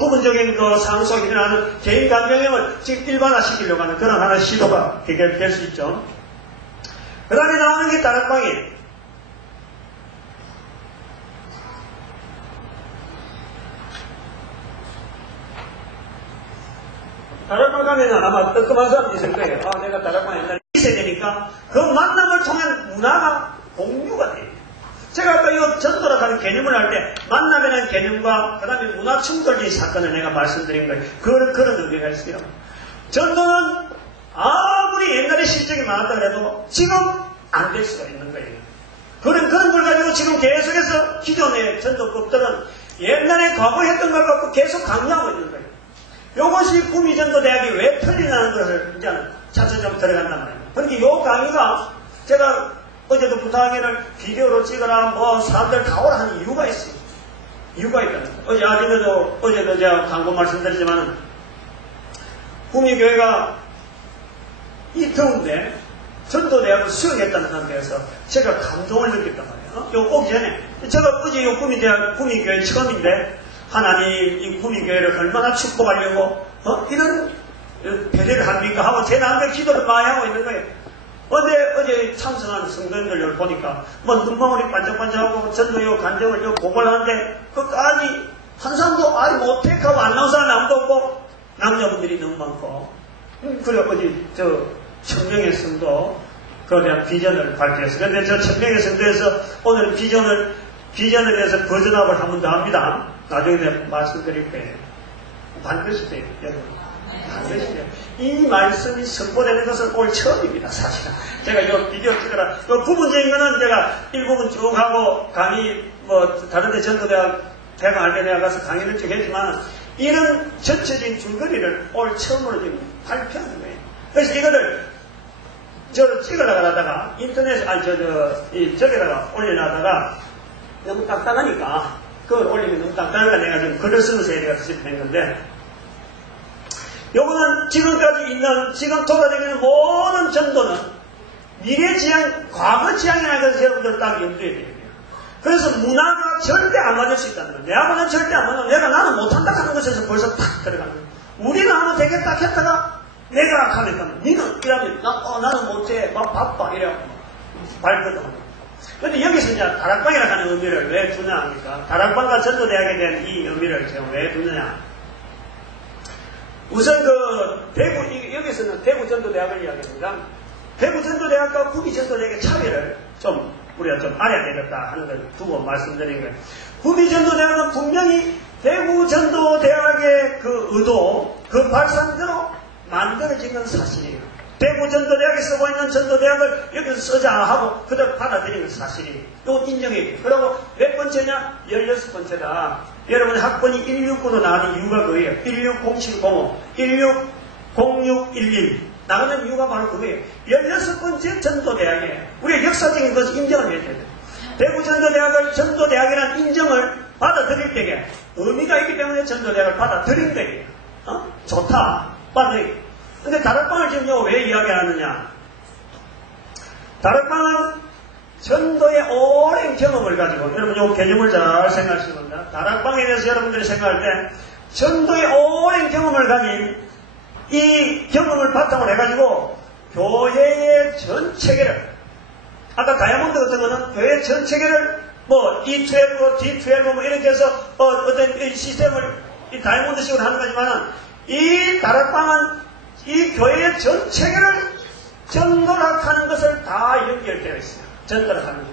부분적인 상속이 일어나는 개인 간정형을 지금 일반화시키려고 하는 그런 하나의 시도가 될 수 있죠. 그 다음에 나오는 게 다락방이에요. 다락방 가면은 아마 뜨끔한 사람도 있을 거예요. 내가 다락방 옛날에 있어야 되니까 그 만남을 통한 문화가 공유가 돼요. 제가 아까 이 전도라 하는 개념을 할 때 만남이라는 개념과 그 다음에 문화 충돌적인 사건을 내가 말씀드린 거예요. 그런 의미가 있어요. 전도는 아무리 옛날에 실적이 많았다 그래도 지금 안 될 수가 있는 거예요. 그런 걸 가지고 지금 계속해서 기존의 전도법들은 옛날에 과거에 했던 걸 갖고 계속 강요하고 있는 거예요. 이것이 구미전도대학이 왜 틀리냐는 것을 이제는 차차 좀 들어간단 말이에요. 그러니까 이 강의가 제가 어제도 부탁회를 비디오로 찍어라 뭐 사람들 다 오라 하는 이유가 있어요. 이유가 있다는 거예요. 어제도 제가 광고 말씀드리지만은 구미교회가 이 더운데 전도대학을 수용했다는 상태에서 제가 감동을 느꼈단 말이에요. 요 오기 전에 제가 어제 요 구미교회 처음인데 하나님 이 구미교회를 얼마나 축복하려고 이런 배려를 합니까 하고 제 나름대로 기도를 많이 하고 있는 거예요. 어제 참석한 성도님들 보니까 뭐 눈망울이 반짝반짝하고 전도요 간정을 요 고발하는데 끝까지 한 사람도 아이 못해 하고 안 나온 사람이 아무도 없고 남자분들이 너무 많고 그래 어디 천명의 성도 그에 대한 비전을 발표했어요. 그런데 저 천명의 성도에서 오늘 비전을 해서 버전업을 한 번 더 합니다. 나중에 내가 말씀드릴 거예요. 반드시 돼요, 여러분. 반드시 돼요. 이 말씀이 선포되는 것은 오늘 처음입니다, 사실은. 제가 이 비디오 찍어라. 이 부분적인 거는 제가 일부분 쭉 하고 강의, 다른 데 전도대학, 대학 알게대학 가서 강의를 쭉 했지만, 이런 전체적인 줄거리를 오늘 처음으로 지금 발표하는 거예요. 그래서 이거를 저를 찍으려고 하다가 인터넷에, 저기다가 올리려다가 너무 딱딱하니까 그걸 올리면 너무 딱딱하니까 내가 좀 글을 쓰면서 얘기가 된 건데 요거는 지금 돌아다니는 모든 전도는 미래 지향, 과거 지향이라는 것을 여러분들 딱 염두에 둬야 돼요. 그래서 문화가 절대 안 맞을 수 있다는 거예요. 내하고는 절대 안 맞는 나는 못한다 하는 것에서 벌써 탁 들어가는 거예요. 우리는 하면 되겠다 했다가 내가 하니까 니는 이러면 나는 못해 막 바빠 이래갖고 발표도 하고 그런데 여기서 이제 다락방이라고 하는 의미를 왜 두냐 합니까? 다락방과 전도대학에 대한 이 의미를 제가 왜 두느냐 우선 여기서는 대구 전도대학을 이야기합니다. 대구 전도대학과 구미 전도대학의 차이를 우리가 좀 알아야 되겠다 하는 걸 두고 말씀드린 거예요. 구미 전도대학은 분명히 대구 전도대학의 그 의도, 그 발상대로 만들어진 건 사실이에요. 대구 전도대학에 쓰고 있는 전도대학을 여기서 쓰자 하고 그대로 받아들이는 사실이에요. 이거 인정해요. 그리고 몇 번째냐? 16번째다. 여러분 학번이 169로 나가는 이유가 그거예요. 160705, 160611 나가는 이유가 바로 그거예요. 16번째 전도대학이에요. 우리가 역사적인 것을 인정을 해야 돼요. 대구 전도대학을 전도대학이라는 인정을 받아들일 때에 의미가 있기 때문에 전도대학을 받아들인 거예요. 좋다. 받아들이기. 근데 다락방을 지금 왜 이야기하느냐? 다락방은 전도의 오랜 경험을 가지고 여러분 이 개념을 잘 생각하시면 됩니다. 다락방에 대해서 여러분들이 생각할 때 전도의 오랜 경험을 가진 이 경험을 바탕으로 해가지고 교회의 전 체계를 아까 다이아몬드 같은 거는 교회의 전 체계를 뭐 E12, D12 뭐 이렇게 해서 어떤 이 시스템을 이 다이아몬드식으로 하는 거지만은 이 다락방은 이 교회의 전 체계를 전도락하는 것을 다 연결되어 있어요. 전도락하는 것.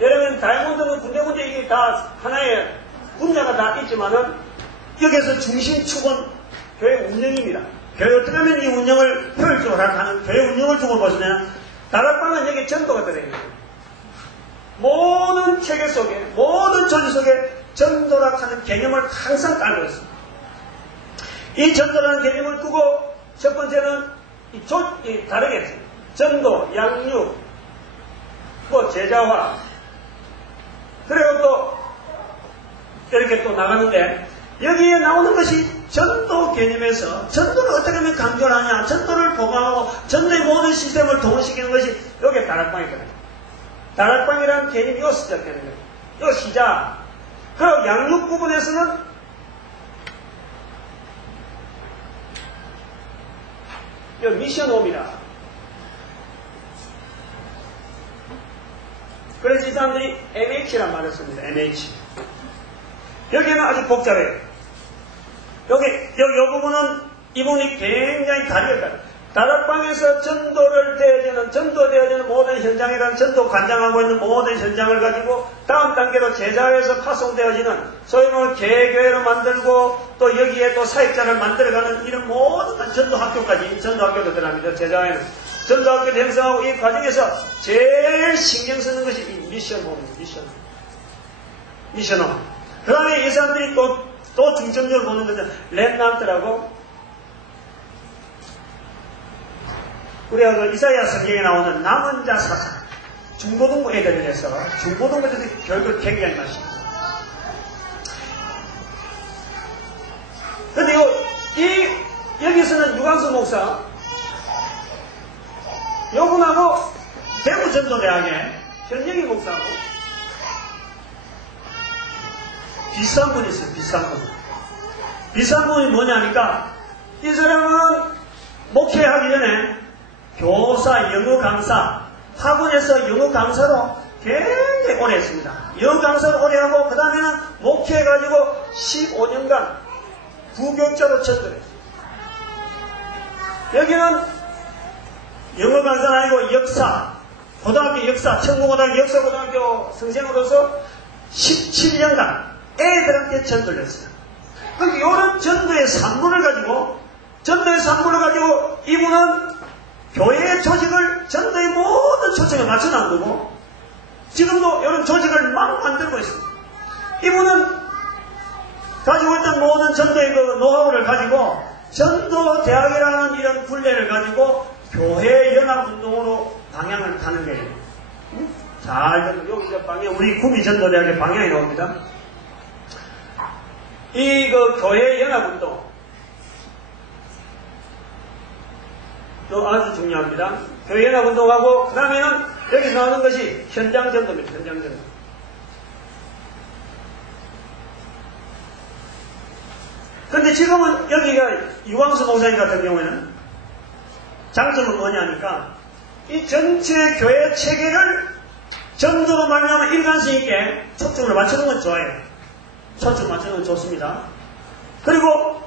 여러분 다이아몬드는 군데군데 이게 다 하나의 분야가 다 있지만은 여기서 중심축은 교회 운영입니다. 교회 어떻게 하면 이 운영을 효율적으로 하는 교회 운영을 두고 보시면 다락방은 여기 전도가 들어있는 거예요. 모든 체계 속에 모든 조직 속에 전도락하는 개념을 항상 깔고 있습니다. 이 전도라는 개념을 두고 첫 번째는 다르겠죠. 전도, 양육, 뭐 제자화 그리고 또 이렇게 또 나가는데 여기에 나오는 것이 전도 개념에서 전도를 어떻게 하면 강조를 하냐 전도를 보강하고 전도의 모든 시스템을 동원시키는 것이 여기에 다락방이거든요. 다락방이라는 개념이 이거 시작되는 거예요. 이거 시작. 그리고 양육 부분에서는 이 미션홈이라. 그래서 이 사람들이 MH란 말을 씁니다. MH. 여기는 아주 복잡해요. 여기 부분은 이 부분이 굉장히 다르다. 다락방에서 전도되어야 되는 모든 현장이라는 전도 관장하고 있는 모든 현장을 가지고 다음 단계로 제자회에서 파송되어지는 소위 말하는 개교회로 만들고 또 여기에 또 사역자를 만들어가는 이런 모든 전도학교까지 전도학교도 들어갑니다. 제자회는. 전도학교도 형성하고 이 과정에서 제일 신경 쓰는 것이 이 미션홈입니다. 미션홈. 그 다음에 이 사람들이 또 중점적으로 보는 것은 렘넌트라고 우리가 그 이사야 성경에 나오는 남은 자 사상, 중고등부 애들을 해서 중고등부들이 교육을 굉장히 많이 시킵니다. 근데 여기서는 유광수 목사, 요분하고 대구전도대학의 현영희 목사하고 비슷한 분이 있어요. 비슷한 분. 비슷한 분이 뭐냐니까 이 사람은 목회하기 전에 교사, 영어 강사, 학원에서 영어 강사로 굉장히 오래 했습니다. 영어 강사로 오래 하고, 그 다음에는 목회해가지고 15년간 부교육자로 전도했습니다. 여기는 영어 강사는 아니고 역사, 고등학교 역사, 천공고등학교 역사고등학교 선생으로서 17년간 애들한테 전도를 했어요. 그럼 이런 전도의 산문을 가지고 이분은 교회의 조직을 전도의 모든 초청에 맞춰놓은 거고 지금도 이런 조직을 막 만들고 있습니다. 이분은 가지고 있던 모든 전도의 그 노하우를 가지고 전도대학이라는 이런 군례를 가지고 교회 연합운동으로 방향을 가는 거예요. 잘 여기 방향 우리 구미전도대학의 방향이 나옵니다. 이 그 교회 연합운동 아주 중요합니다. 교회 연합운동하고 그 다음에는 여기서 나오는 것이 현장전도입니다. 현장전도. 그런데 지금은 여기가 유광수 목사님 같은 경우에는 장점은 뭐냐니까 이 전체 교회 체계를 전도로 말미암아 일관성 있게 초점을 맞추는 건 좋아요. 초점 맞추는 건 좋습니다. 그리고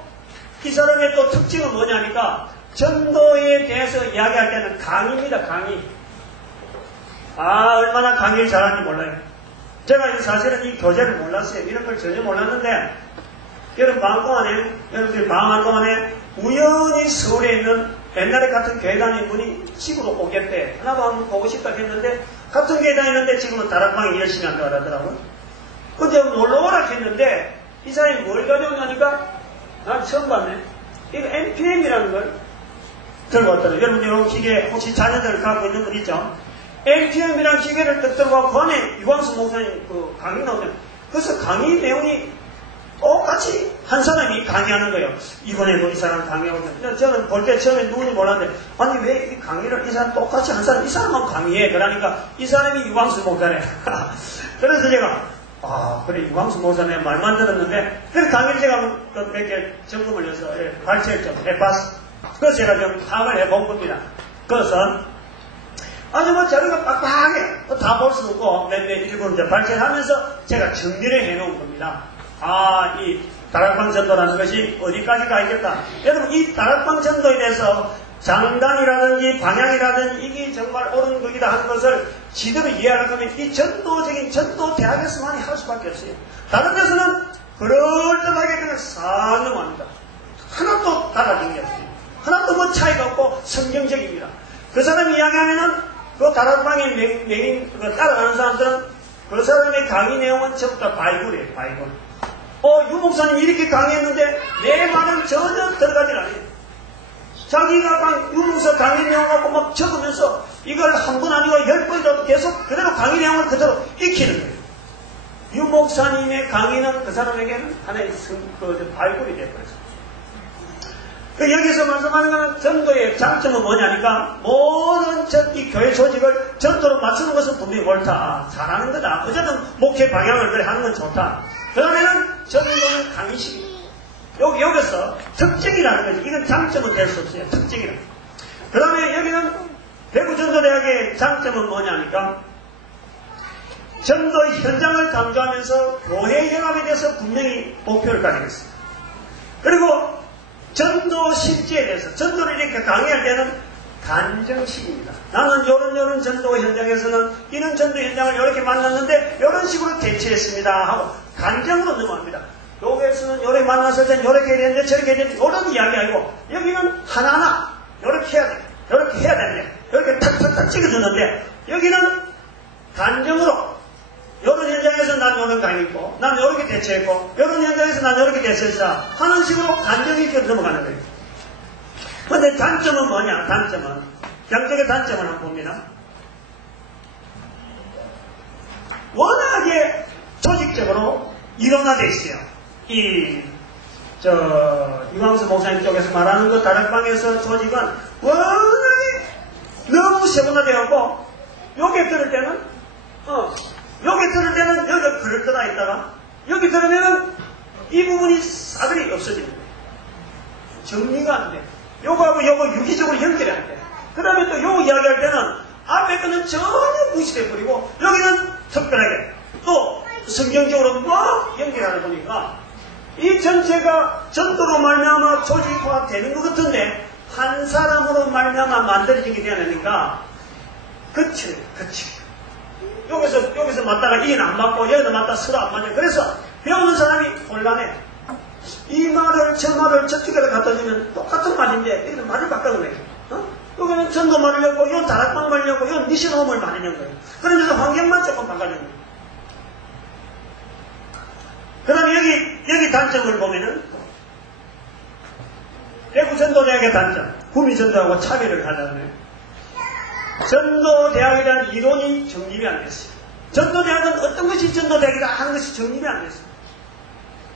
이 사람의 또 특징은 뭐냐니까 전도에 대해서 이야기할 때는 강의입니다. 강의. 얼마나 강의를 잘하는지 몰라요. 제가 사실은 이 교재를 몰랐어요. 이런 걸 전혀 몰랐는데 여러분 여러분들이 방학 동안에 우연히 서울에 있는 옛날에 같은 교회 다니는 분이 집으로 오겠대. 하나도 한번 보고 싶다 했는데 같은 교회 다니는데 지금은 다락방에 열심히 한다고 하더라고요. 근데 놀러오라 했는데 이 사람이 뭘 가져오냐니까 난 처음 봤네. 이거 NPM이라는 걸 들고 왔더라고요. 여러분 이런 기계 혹시 자녀들 갖고 있는 분 있죠? NPM이라는 기계를 딱 들고 와서 그 안에 유광수 목사님 그 강의 나오면 그래서 강의 내용이 똑같이 한 사람이 강의하는 거예요. 이번에도 이 사람 강의하거든요. 저는 볼 때 처음에 누군지 몰랐는데 아니 왜 이 강의를 이 사람 똑같이 한 사람 이 사람만 강의해. 그러니까 이 사람이 유광수 목사네. 그래서 제가 그래 유광수 목사네 말만 들었는데 그래서 강의를 제가 몇 개 점검을 해서 발췌를 좀 해봤어. 그래서 제가 좀 파악을 해본 겁니다. 그것은 아주 뭐 자료가 빡빡하게 다 볼 수 없고 몇몇 일부러 이제 발췌하면서 제가 정리를 해놓은 겁니다. 이 다락방 전도라는 것이 어디까지 가있겠다. 여러분, 이 다락방 전도에 대해서 장단이라든지 방향이라든지 이게 정말 옳은 것이다 하는 것을 제대로 이해하려면 이 전도적인 전도 대학에서만이 할 수밖에 없어요. 다른 데서는 그럴듯하게 그냥 싹 넘어갑니다. 하나도 달라진 게 없어요. 하나도 뭐 차이가 없고 성경적입니다. 그 사람이 이야기하면은 그 다락방에 따라가는 사람들은 그 사람의 강의 내용은 전부 다 바이블이에요. 바이블. 유 목사님이 이렇게 강의했는데 내 말은 전혀 들어가지 않아요. 자기가 유 목사 강의 내용 갖고 막 적으면서 이걸 한 번 아니고 10번이라도 계속 그대로 강의 내용을 그대로 익히는 거예요. 유 목사님의 강의는 그 사람에게는 하나의 바이블이 되어버렸어요. 여기서 말씀하는 것은 전도의 장점은 뭐냐니까 모든 이 교회 조직을 전도로 맞추는 것은 분명히 옳다. 잘하는 거다. 어쨌든 목회 방향을 그래 하는 건 좋다. 그 다음에는 전도는 강의식입니다. 여기서 특징이라는 거지. 이건 장점은 될 수 없어요. 특징이라는 거. 그 다음에 여기는 대구전도대학의 장점은 뭐냐니까 전도 현장을 강조하면서 교회 연합에 대해서 분명히 목표를 가지고 있습니다. 그리고 전도 실제에 대해서 전도를 이렇게 강의할 때는 간정식입니다. 나는 요런 전도 현장에서는 이런 전도 현장을 이렇게 만났는데 이런 식으로 대처했습니다 하고 간정으로 넘어갑니다. 여기에서는 요래 만났을 땐 요렇게 해야 되는데 저렇게 해야 되는데 이런 이야기 아니고 여기는 하나하나 요렇게 해야 돼. 요렇게 해야 되는데 이렇게 탁탁탁 찍어주는데 여기는 간정으로 요런 현장에서 난 요런 강의했고 난 요렇게 대처했고 요런 현장에서 난 요렇게 대처했다 하는 식으로 간정이 이렇게 넘어가는 거예요. 그런데 단점은 뭐냐? 단점은 양쪽의 단점을 한번 봅니다. 워낙에 조직적으로 이론화되어 있어요. 이광수 목사님 쪽에서 말하는 것 다락방에서 조직은 워낙에 너무 세분화되었고 여기 들을 때는 여기가 그럴거다 있다가 여기 들으면은 이 부분이 싸그리 없어지는 거예요. 정리가 안 돼. 요거하고 요거 유기적으로 연결이 안 돼. 그 다음에 또 요거 이야기할 때는 앞에 거는 전혀 무시돼버리고 여기는 특별하게 또 성경적으로 막 연결하다 보니까 이 전체가 전도로 말미암아 조직화 되는 것 같은데 한 사람으로 말미암아 만들어지게 되니까 그치. 여기서 맞다가 이는 안 맞고 여기서 맞다 서로 안 맞아. 그래서 배우는 사람이 곤란해. 이 말을 저 말을 저쪽에다 갖다 주면 똑같은 말인데 여기는 말을 바꿔놓은 거예요. 여기는 전도 말이려고 이건 다락방 말이려고 이건 미션홈을 말이려는 거예요. 그러면서 환경만 조금 바꿔주는 거예요. 그 다음에 여기 단점을 보면은 대구 전도대학의 단점 구미전도하고 차별을 하자면 전도대학에 대한 이론이 정립이 안 됐어요. 전도대학은 어떤 것이 전도대학이다 하는 것이 정립이 안 됐어요.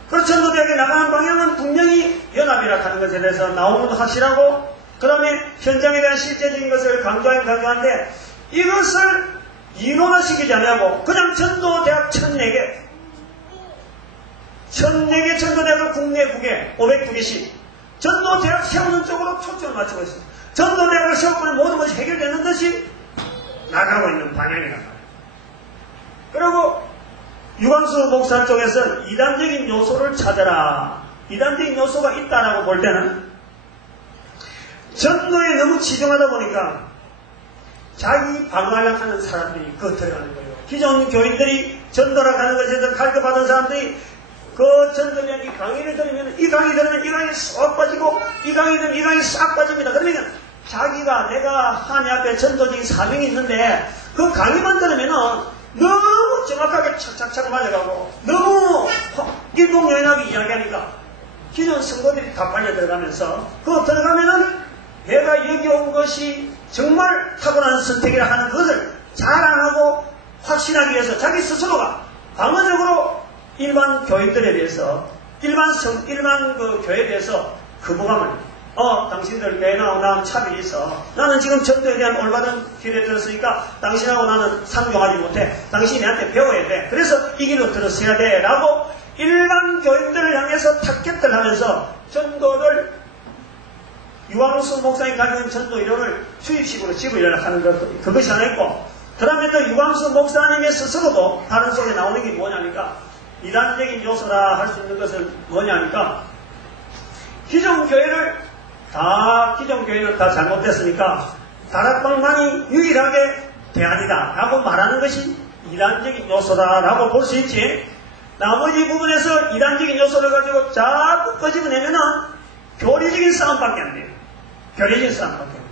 그래서 전도대학에 나가는 방향은 분명히 연합이라 하는 것에 대해서 나오는 건 확실하고 그 다음에 현장에 대한 실제적인 것을 강조하는데 이것을 이론화시키지 않냐고 그냥 전도대학 1004개 전도대학을 국내 9개 502개씩 전도대학 세우는 쪽으로 초점을 맞추고 있습니다. 전도대학을 세우면 모든 것이 해결되는 것이 나가고 있는 방향이란 말이에요. 그리고 유광수 목사 쪽에서 이단적인 요소를 찾아라. 이단적인 요소가 있다라고 볼 때는 전도에 너무 치중하다 보니까 자기 방어하려고 하는 사람들이 들어가는 거예요. 기존 교인들이 전도라고 하는 것에서 가르쳐받은 사람들이 그 전도자의 강의를 들으면 이 강의 들으면 이 강의 쏙 빠지고 이 강의 들으면 이 강의 싹 빠집니다. 그러면 자기가 내가 하나님 앞에 전도적인 사명이 있는데 그 강의만 들으면 너무 정확하게 착착착 맞아가고 너무 일목요연하게 이야기하니까 기존 성도들이 다 빨려 들어가면서 그거 들어가면은 내가 여기 온 것이 정말 탁월한 선택이라 하는 것을 자랑하고 확신하기 위해서 자기 스스로가 방어적으로 일반 교인들에 대해서 일반 그 교회에 대해서 거부감을 당신들 교회 나오면 차별이 있어. 나는 지금 전도에 대한 올바른 길에 들었으니까 당신하고 나는 상종하지 못해. 당신이 내한테 배워야 돼. 그래서 이 길로 들었어야 돼. 라고 일반 교인들을 향해서 타겟들 하면서 전도를 유광수 목사님 가진 전도 이론을 수입식으로 지불이라 하는 것, 그것이 하나 있고, 그 다음에 또 유광수 목사님의 스스로도 다른 속에 나오는 게 뭐냐니까, 이단적인 요소라 할 수 있는 것은 뭐냐니까, 기존 교회는 다 잘못됐으니까, 다락방만이 유일하게 대안이다 라고 말하는 것이 이단적인 요소다라고 볼 수 있지. 나머지 부분에서 이단적인 요소를 가지고 자꾸 끄집어내면은 교리적인 싸움밖에 안 돼요. 교리적인 싸움밖에 안 돼요.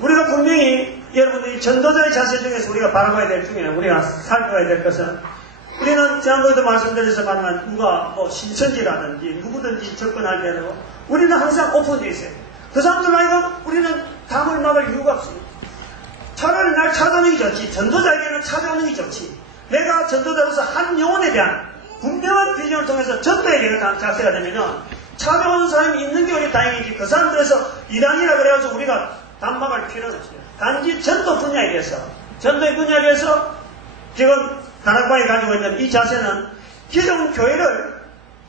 우리가 분명히 여러분들이 전도자의 자세 중에서 우리가 바라봐야 될 중에 우리가 살펴봐야 될 것은, 우리는 지난번에도 말씀드렸지만 누가 뭐 신천지라든지 누구든지 접근할 때도 우리는 항상 오픈되어 있어요. 그 사람들 말고 우리는 담을 막을 이유가 없습니다. 차라리 날 찾아오는 게 좋지. 전도자에게는 찾아오는 게 좋지. 내가 전도자로서 한 영혼에 대한 분명한 비전을 통해서 전도에 대한 자세가 되면은 찾아오는 사람이 있는 게 우리 다행이지. 그 사람들에서 이단이라 그래가지고 우리가 담박할 필요는 없어요. 단지 전도 분야에 대해서, 전도의 분야에 대해서 지금 다락방이 가지고 있는 이 자세는 기존 교회를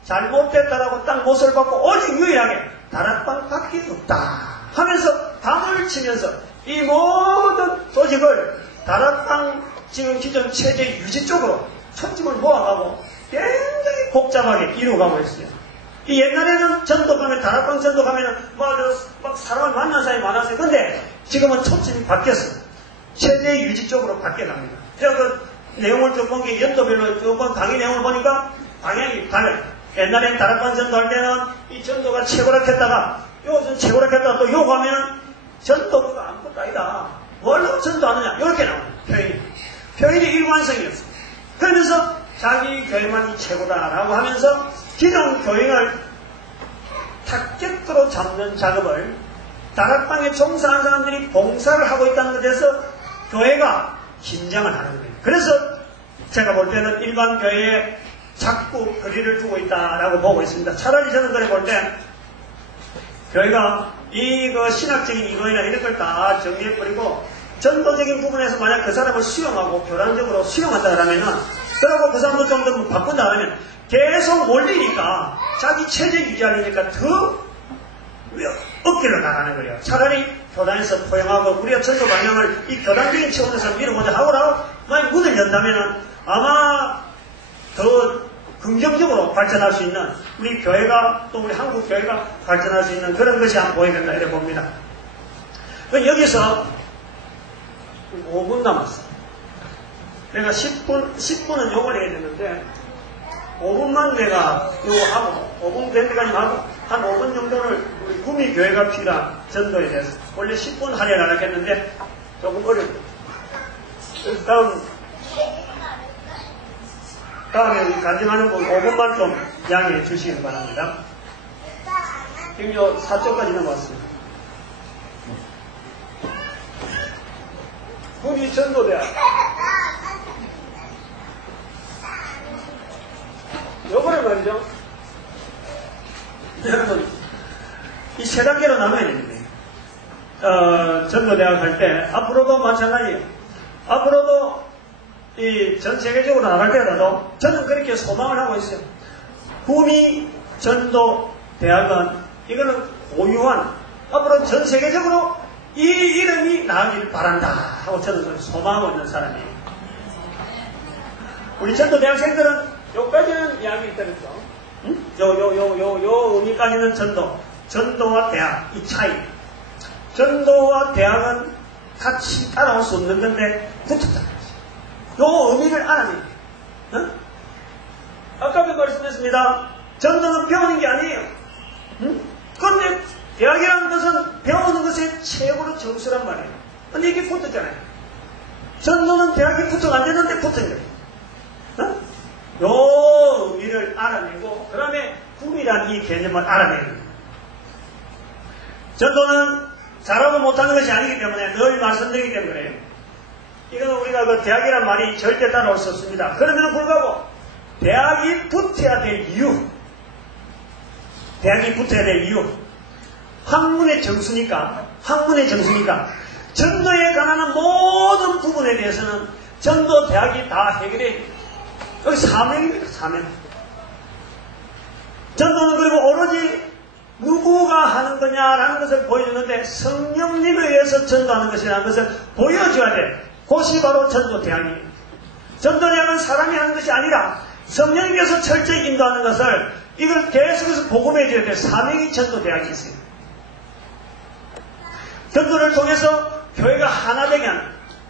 잘못됐다라고 딱 못을 받고 오직 유일하게 다락방밖에 없다 하면서 담을 치면서 이 모든 조직을 다락방 지금 기존 체제 유지 쪽으로 초점을 모아가고 굉장히 복잡하게 이루어가고 있어요. 이 옛날에는 전도 가면, 다락방 전도 가면은 막 사람을 만난 사람이 많았어요. 근데 지금은 초점이 바뀌었어요. 체제 유지 쪽으로 바뀌어갑니다. 제가 그 내용을 좀 본 게 연도별로 조금 강의 내용을 보니까 방향이 달라요. 옛날엔 다락방 전도할 때는 이 전도가 최고락했다가 요즘 최고락했다가 또 요거 하면은 전도가 아무것도 아니다. 뭘로 전도하느냐? 이렇게 나옵니다. 표현이 일관성이었어요. 그러면서 자기 교회만이 최고다라고 하면서 기존 교인을 타겟으로 잡는 작업을 다락방에 종사하는 사람들이 봉사를 하고 있다는 것에서 교회가 긴장을 하는 거예요. 그래서 제가 볼 때는 일반 교회에 자꾸 거리를 두고 있다라고 보고 있습니다. 차라리 저는 그래 볼 때 교회가 이거 신학적인 이론이나 이런 걸 다 정리해버리고 전도적인 부분에서 만약 그 사람을 수용하고 교란적으로 수용한다 그러면은, 그러고 그 사람도 좀 더 바꾼다 그러면 계속 몰리니까 자기 체제 유지하려니까 더 어깨를 나가는 거예요. 차라리 교단에서 포용하고 우리가 전도 방향을 이 교단적인 차원에서 밀어보자 하고라고 만약 문을 연다면은 아마 더 긍정적으로 발전할 수 있는, 우리 교회가 또 우리 한국 교회가 발전할 수 있는 그런 것이 한 보이겠다 이렇게 봅니다. 여기서 5분 남았어. 내가 10분은 요걸 해야 되는데 5분만 내가 요거 하고 5분 된 데까지 하고 한 5분 정도를 우리 구미교회가 필요한 전도에 대해서 원래 10분 하려고 했는데 조금 어렵다. 다음에 간증하는 분 5분만 좀 양해해 주시기 바랍니다. 지금 요 4쪽까지 넘어왔습니다. 구미 전도대학. 요거를 말이죠. 여러분, 이 세 단계로 나눠야 됩니다. 전도대학 할 때, 앞으로도 마찬가지예요. 앞으로도 이 전 세계적으로 나갈 때라도 저는 그렇게 소망을 하고 있어요. 구미 전도대학은 이거는 고유한, 앞으로 전 세계적으로 이 이름이 나가기를 바란다 하고 저는 소망하고 있는 사람이에요. 우리 전도대학생들은 여기까지는 이야기 있다면서, 요 의미까지는 전도와 대학, 이 차이. 전도와 대학은 같이 따라올 수 없는 건데, 붙었다. 요 의미를 알아내야 돼요. 어? 아까도 말씀했습니다. 전도는 배우는 게 아니에요. 그런데 대학이라는 것은 배우는 것의 최고로 정수란 말이에요. 근데 이게 붙었잖아요. 전도는 대학이 붙어가 안 되는데 붙은 거예요. 어? 요 의미를 알아내고 그 다음에 구미라는 이 개념을 알아내는 거예요. 전도는 잘하고 못하는 것이 아니기 때문에 늘 말씀드리기 때문에 그래요. 이거는 우리가 그 대학이란 말이 절대 따라올 수 없습니다. 그럼에도 불구하고 대학이 붙어야 될 이유, 대학이 붙어야 될 이유, 학문의 정수니까 전도에 관한 모든 부분에 대해서는 전도 대학이 다 해결해. 여기 사명입니다. 사명. 전도는 그리고 오로지 누구가 하는 거냐라는 것을 보여주는데 성령님에 의해서 전도하는 것이라는 것을 보여줘야 돼. 그것이 바로 전도대학입니다. 전도대학은 사람이 하는 것이 아니라 성령님께서 철저히 인도하는 것을 이걸 계속해서 복음해줘야 돼. 사명이 전도대학이 있어요. 전도를 통해서 교회가 하나 되게 하는,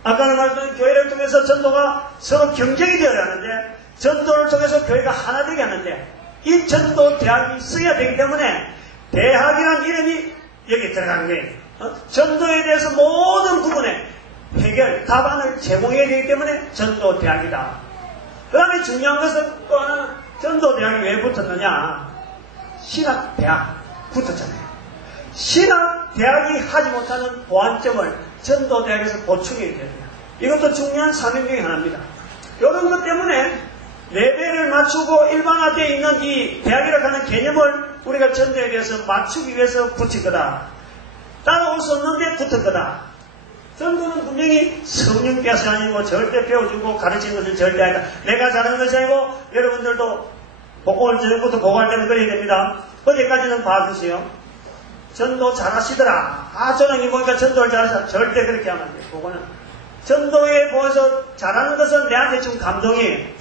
아까는 말했던 교회를 통해서 전도가 서로 경쟁이 되어야 하는데 전도를 통해서 교회가 하나 되게 하는데 이 전도대학이 써야 되기 때문에 대학이라는 이름이 여기 들어가는 거예요. 전도에 대해서 모든 부분에 해결, 답안을 제공해야 되기 때문에 전도대학이다. 그 다음에 중요한 것은 또 하나는 전도대학이 왜 붙었느냐. 신학대학 붙었잖아요. 신학대학이 하지 못하는 보완점을 전도대학에서 보충해야 됩니다. 이것도 중요한 사명 중에 하나입니다. 이런 것 때문에 레벨을 맞추고 일반화되어 있는 이 대학이라고 하는 개념을 우리가 전도에 대해서 맞추기 위해서 붙일 거다. 따라올 수 없는데 붙을 거다. 전도는 분명히 성령께서 아니고 절대 배워주고 가르치는 것은 절대 아니다. 내가 잘하는 것이 아니고 여러분들도 오늘 저녁부터 보고할 때는 그래야 됩니다. 어제까지는 봐주세요. 전도 잘하시더라. 저는 보니까 전도를 잘하시더라. 절대 그렇게 하면 안 돼요. 그거는 전도에 보여서 잘하는 것은 내한테 좀 감동이에요.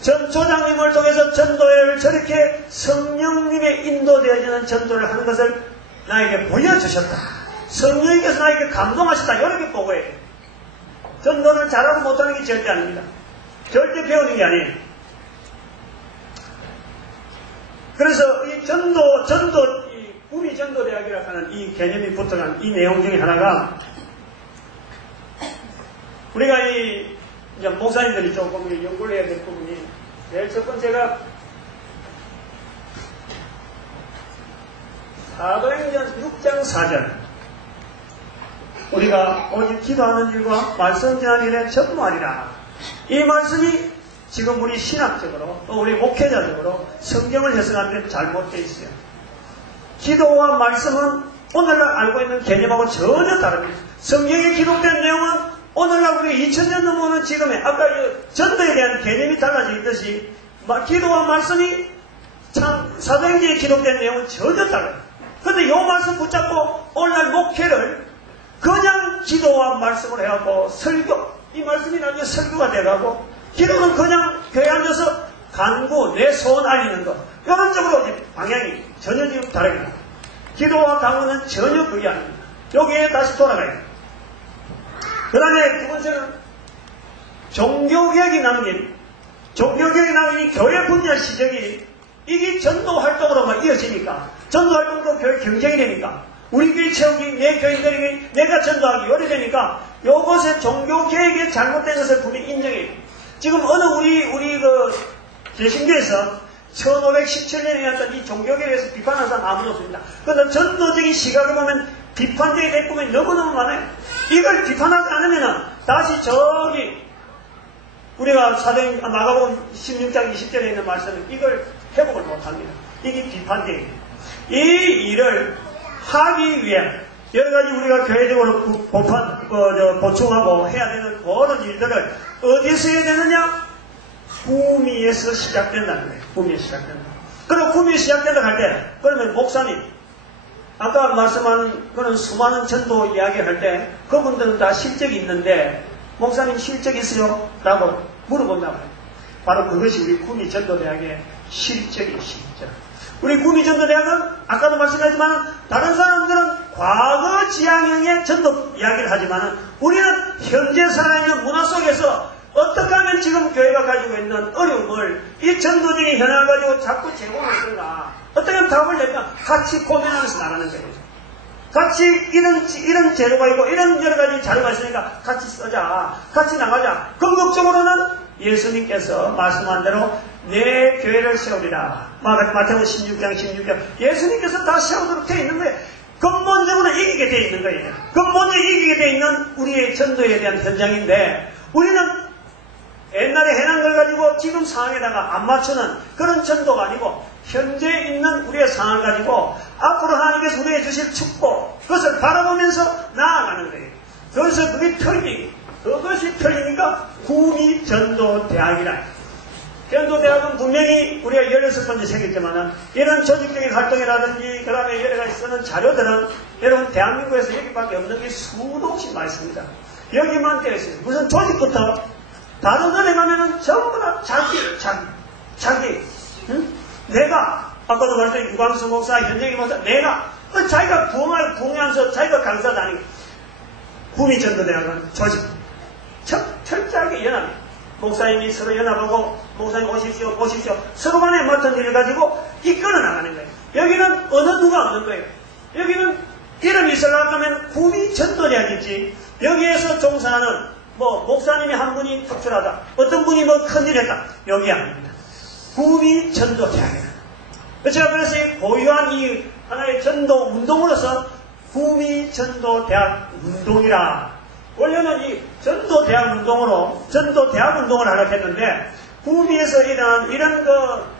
전 조장님을 통해서 전도회를 저렇게 성령님의 인도되어지는 전도를 하는 것을 나에게 보여주셨다. 성령님께서 나에게 감동하셨다. 이렇게 보고해요. 전도를 잘하고 못하는 게 절대 아닙니다. 절대 배우는 게 아니에요. 그래서 이 이 구미전도대학이라고 하는 이 개념이 붙어간 이 내용 중에 하나가 우리가 이제 목사님들이 조금 연구를 해야 될 부분이 제일 첫 번째가 사도행전 6장 4절 우리가 오직 기도하는 일과 말씀 전하는 일에 전무하리라. 이 말씀이 지금 우리 신학적으로 또 우리 목회자적으로 성경을 해석하는 데 잘못되어 있어요. 기도와 말씀은 오늘날 알고 있는 개념하고 전혀 다릅니다. 성경에 기록된 내용은 오늘날 우리 2000년 넘어오는 지금의 아까 전도에 대한 개념이 달라져 있듯이 기도와 말씀이 참 사도행전에 기록된 내용은 전혀 달라요. 그런데 이 말씀 붙잡고 오늘날 목회를 그냥 기도와 말씀을 해갖고 설교, 이 말씀이 나중에 설교가 돼가고 기도는 그냥 교회에 앉아서 간구, 내 소원 알리는 것 이런 쪽으로 방향이 전혀 지금 다릅니다. 기도와 강구는 전혀 그게 아닙니다. 여기에 다시 돌아가요. 그 다음에 두 번째는 종교개혁이 남긴 이 교회 분열 시적이 이게 전도활동으로만 이어지니까 전도활동도 교회 경쟁이 되니까 우리 교회 채우기, 내 교인들에게 내가 전도하기 오래되니까 요것에 종교개혁이 잘못된 것을 분명히 인정해요. 지금 어느 우리 개신교에서 1517년에 났던 이 종교개혁에 대해서 비판하는 사람 아무도 없습니다. 그런데 전도적인 시각을 보면 비판적인 대꾸가 너무너무 많아요. 이걸 비판하지 않으면 다시 저기 우리가 마가복음 16장 20절에 있는 말씀은 이걸 회복을 못합니다. 이게 비판적이에요. 이 일을 하기 위해 여러 가지 우리가 교회적으로 보충하고 해야 되는 모든 일들을 어디서 해야 되느냐? 구미에서 시작된다는 거예요. 구미에서 시작된다. 그리고 구미에 시작된다 할 때, 그러면 목사님, 아까 말씀하는 그런 수많은 전도 이야기 할 때, 그분들은 다 실적이 있는데, 목사님 실적 있어요? 라고 물어본다고 해요. 바로 그것이 우리 구미전도대학의 실적이에요, 실적. 우리 구미전도대학은 아까도 말씀하지만 다른 사람들은 과거 지향형의 전도 이야기를 하지만 우리는 현재 살아있는 문화 속에서 어떻게 하면 지금 교회가 가지고 있는 어려움을 이 전도적인 현황을 가지고 자꾸 제공할 건가 어떻게 하면 답을 내면 같이 고민하면서 나가는 거예요. 같이 이런 재료가 있고 이런 여러 가지 자료가 있으니까 같이 쓰자, 같이 나가자. 궁극적으로는 예수님께서 말씀한 대로 내 교회를 세우리라. 마태복음 16장 16절 예수님께서 다 세우도록 되어 있는 거예요. 근본적으로 이기게 되어 있는 거예요. 근본적으로 이기게 되어 있는 우리의 전도에 대한 현장인데 우리는 옛날에 해난 걸 가지고 지금 상황에다가 안 맞추는 그런 전도가 아니고 현재 있는 우리의 상황을 가지고 앞으로 하나님께서 우리에게 주실 축복 그것을 바라보면서 나아가는 거예요. 그래서 그게 틀리고 그것이 틀리니까 구미전도대학이라 전도대학은 분명히 우리가 16번째 생겼지만은 이런 조직적인 활동이라든지 그 다음에 여러 가지 쓰는 자료들은 여러분 대한민국에서 여기밖에 없는 게 수도 없이 많습니다. 여기만 되어 있어요. 무슨 조직부터 다른 은행 가면은 전부 다 자기 응? 내가 아까도 말했던 유광수 목사, 현정희 목사 내가 자기가 부흥하면서 자기가 강사 다니고 구미전도대학은 조직 철저하게 연합이에요. 목사님이 서로 연합하고 목사님 오십시오 서로 간에 맡은 일을 가지고 이끌어 나가는 거예요. 여기는 어느 누가 없는 거예요. 여기는 이름이 있으려고 하면 구미전도대학이지 여기에서 종사하는 목사님이 한 분이 특출하다 어떤 분이 큰일 했다 여기 아닙니다. 구미전도대학이다. 제가 그래서 고유한 이 하나의 전도 운동으로서 구미전도대학 운동이라 원래는 이 전도대학 운동을 하려고 했는데, 구미에서 일어난 이런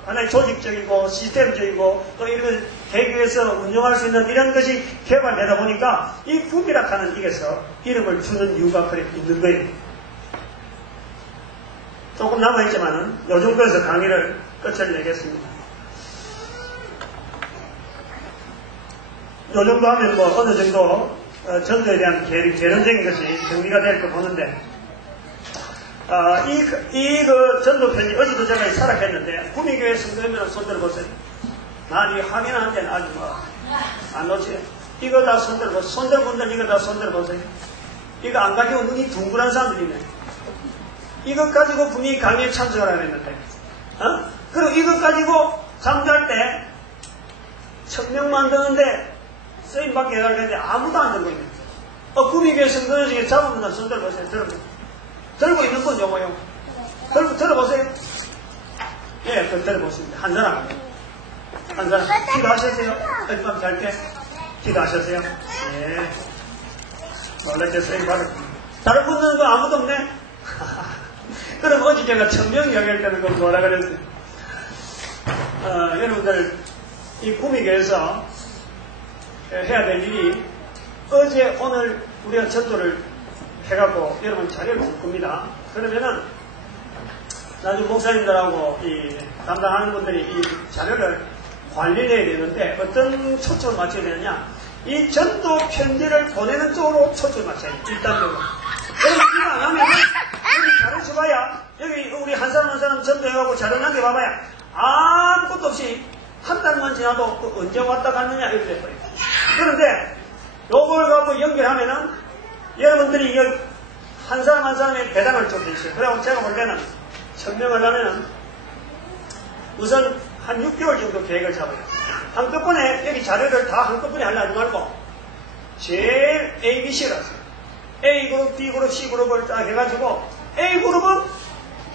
하나의 조직적이고 시스템적이고 또 이런 개교에서 운영할 수 있는 이런 것이 개발되다 보니까 이 구미라 하는 이게서 이름을 주는 이유가 그래 있는 거예요. 조금 남아있지만은 요 정도에서 강의를 끝을 내겠습니다. 요 정도 하면 어느 정도 전도에 대한 개론적인 것이 정리가 될 거 보는데, 전도 편지, 어제도 제가 살았겠는데, 구미교회 성도님들은 손들어 보세요. 난 이 확인하는 데는 아주 안 놓지. 이거 다 손들어 보세요. 손들분들 이거 다 손들어 보세요. 이거 안 가지고 눈이 둥그런 사람들이네. 이것 가지고 분명히 강의에 참석을 하랬는데, 그리고 이것 가지고 잠잘 때, 천명 만드는데, 쓰임 받게 해달라는데 아무도 안 들고 있는 거예요. 구미교회 성도들 중에 잡은 분들 손 들어보세요. 들고 있는 분 요거요. 들어보세요. 예, 들어보십니다. 한 사람. 기도하셨어요? 어젯밤 잘 때? 기도하셨어요? 예. 놀랍게 쓰임 받았습니다. 다른 분들은 아무도 없네? 그럼 어제 제가 1000명 이야기할 때는 그거 뭐라 그랬어요? 여러분들, 이 구미교회에서 해야 될 일이 어제 오늘 우리가 전도를 해갖고 여러분 자료를 줄 겁니다. 그러면은 나중에 목사님들하고 이 담당하는 분들이 이 자료를 관리해야 되는데 어떤 초점을 맞춰야 되느냐, 이 전도 편지를 보내는 쪽으로 초점을 맞춰야 돼요. 일단적으로. 이거 안 하면 여기 자료 줘봐야 여기 우리 한 사람 전도해가고 자료 남겨봐봐야 아무것도 없이 한 달만 지나도 언제 왔다 갔느냐 이렇게 돼버려요. 그런데 요걸 갖고 연결하면은 여러분들이 한 사람 한 사람의 배당을 좀 해주세요. 그래서 제가 볼 때는 1000명을 하면은 우선 한 6개월 정도 계획을 잡아요. 한꺼번에 여기 자료를 다 한꺼번에 하려고 하지 말고 제일 ABC를 하세요. A그룹, B그룹, C그룹을 딱 해가지고 A그룹은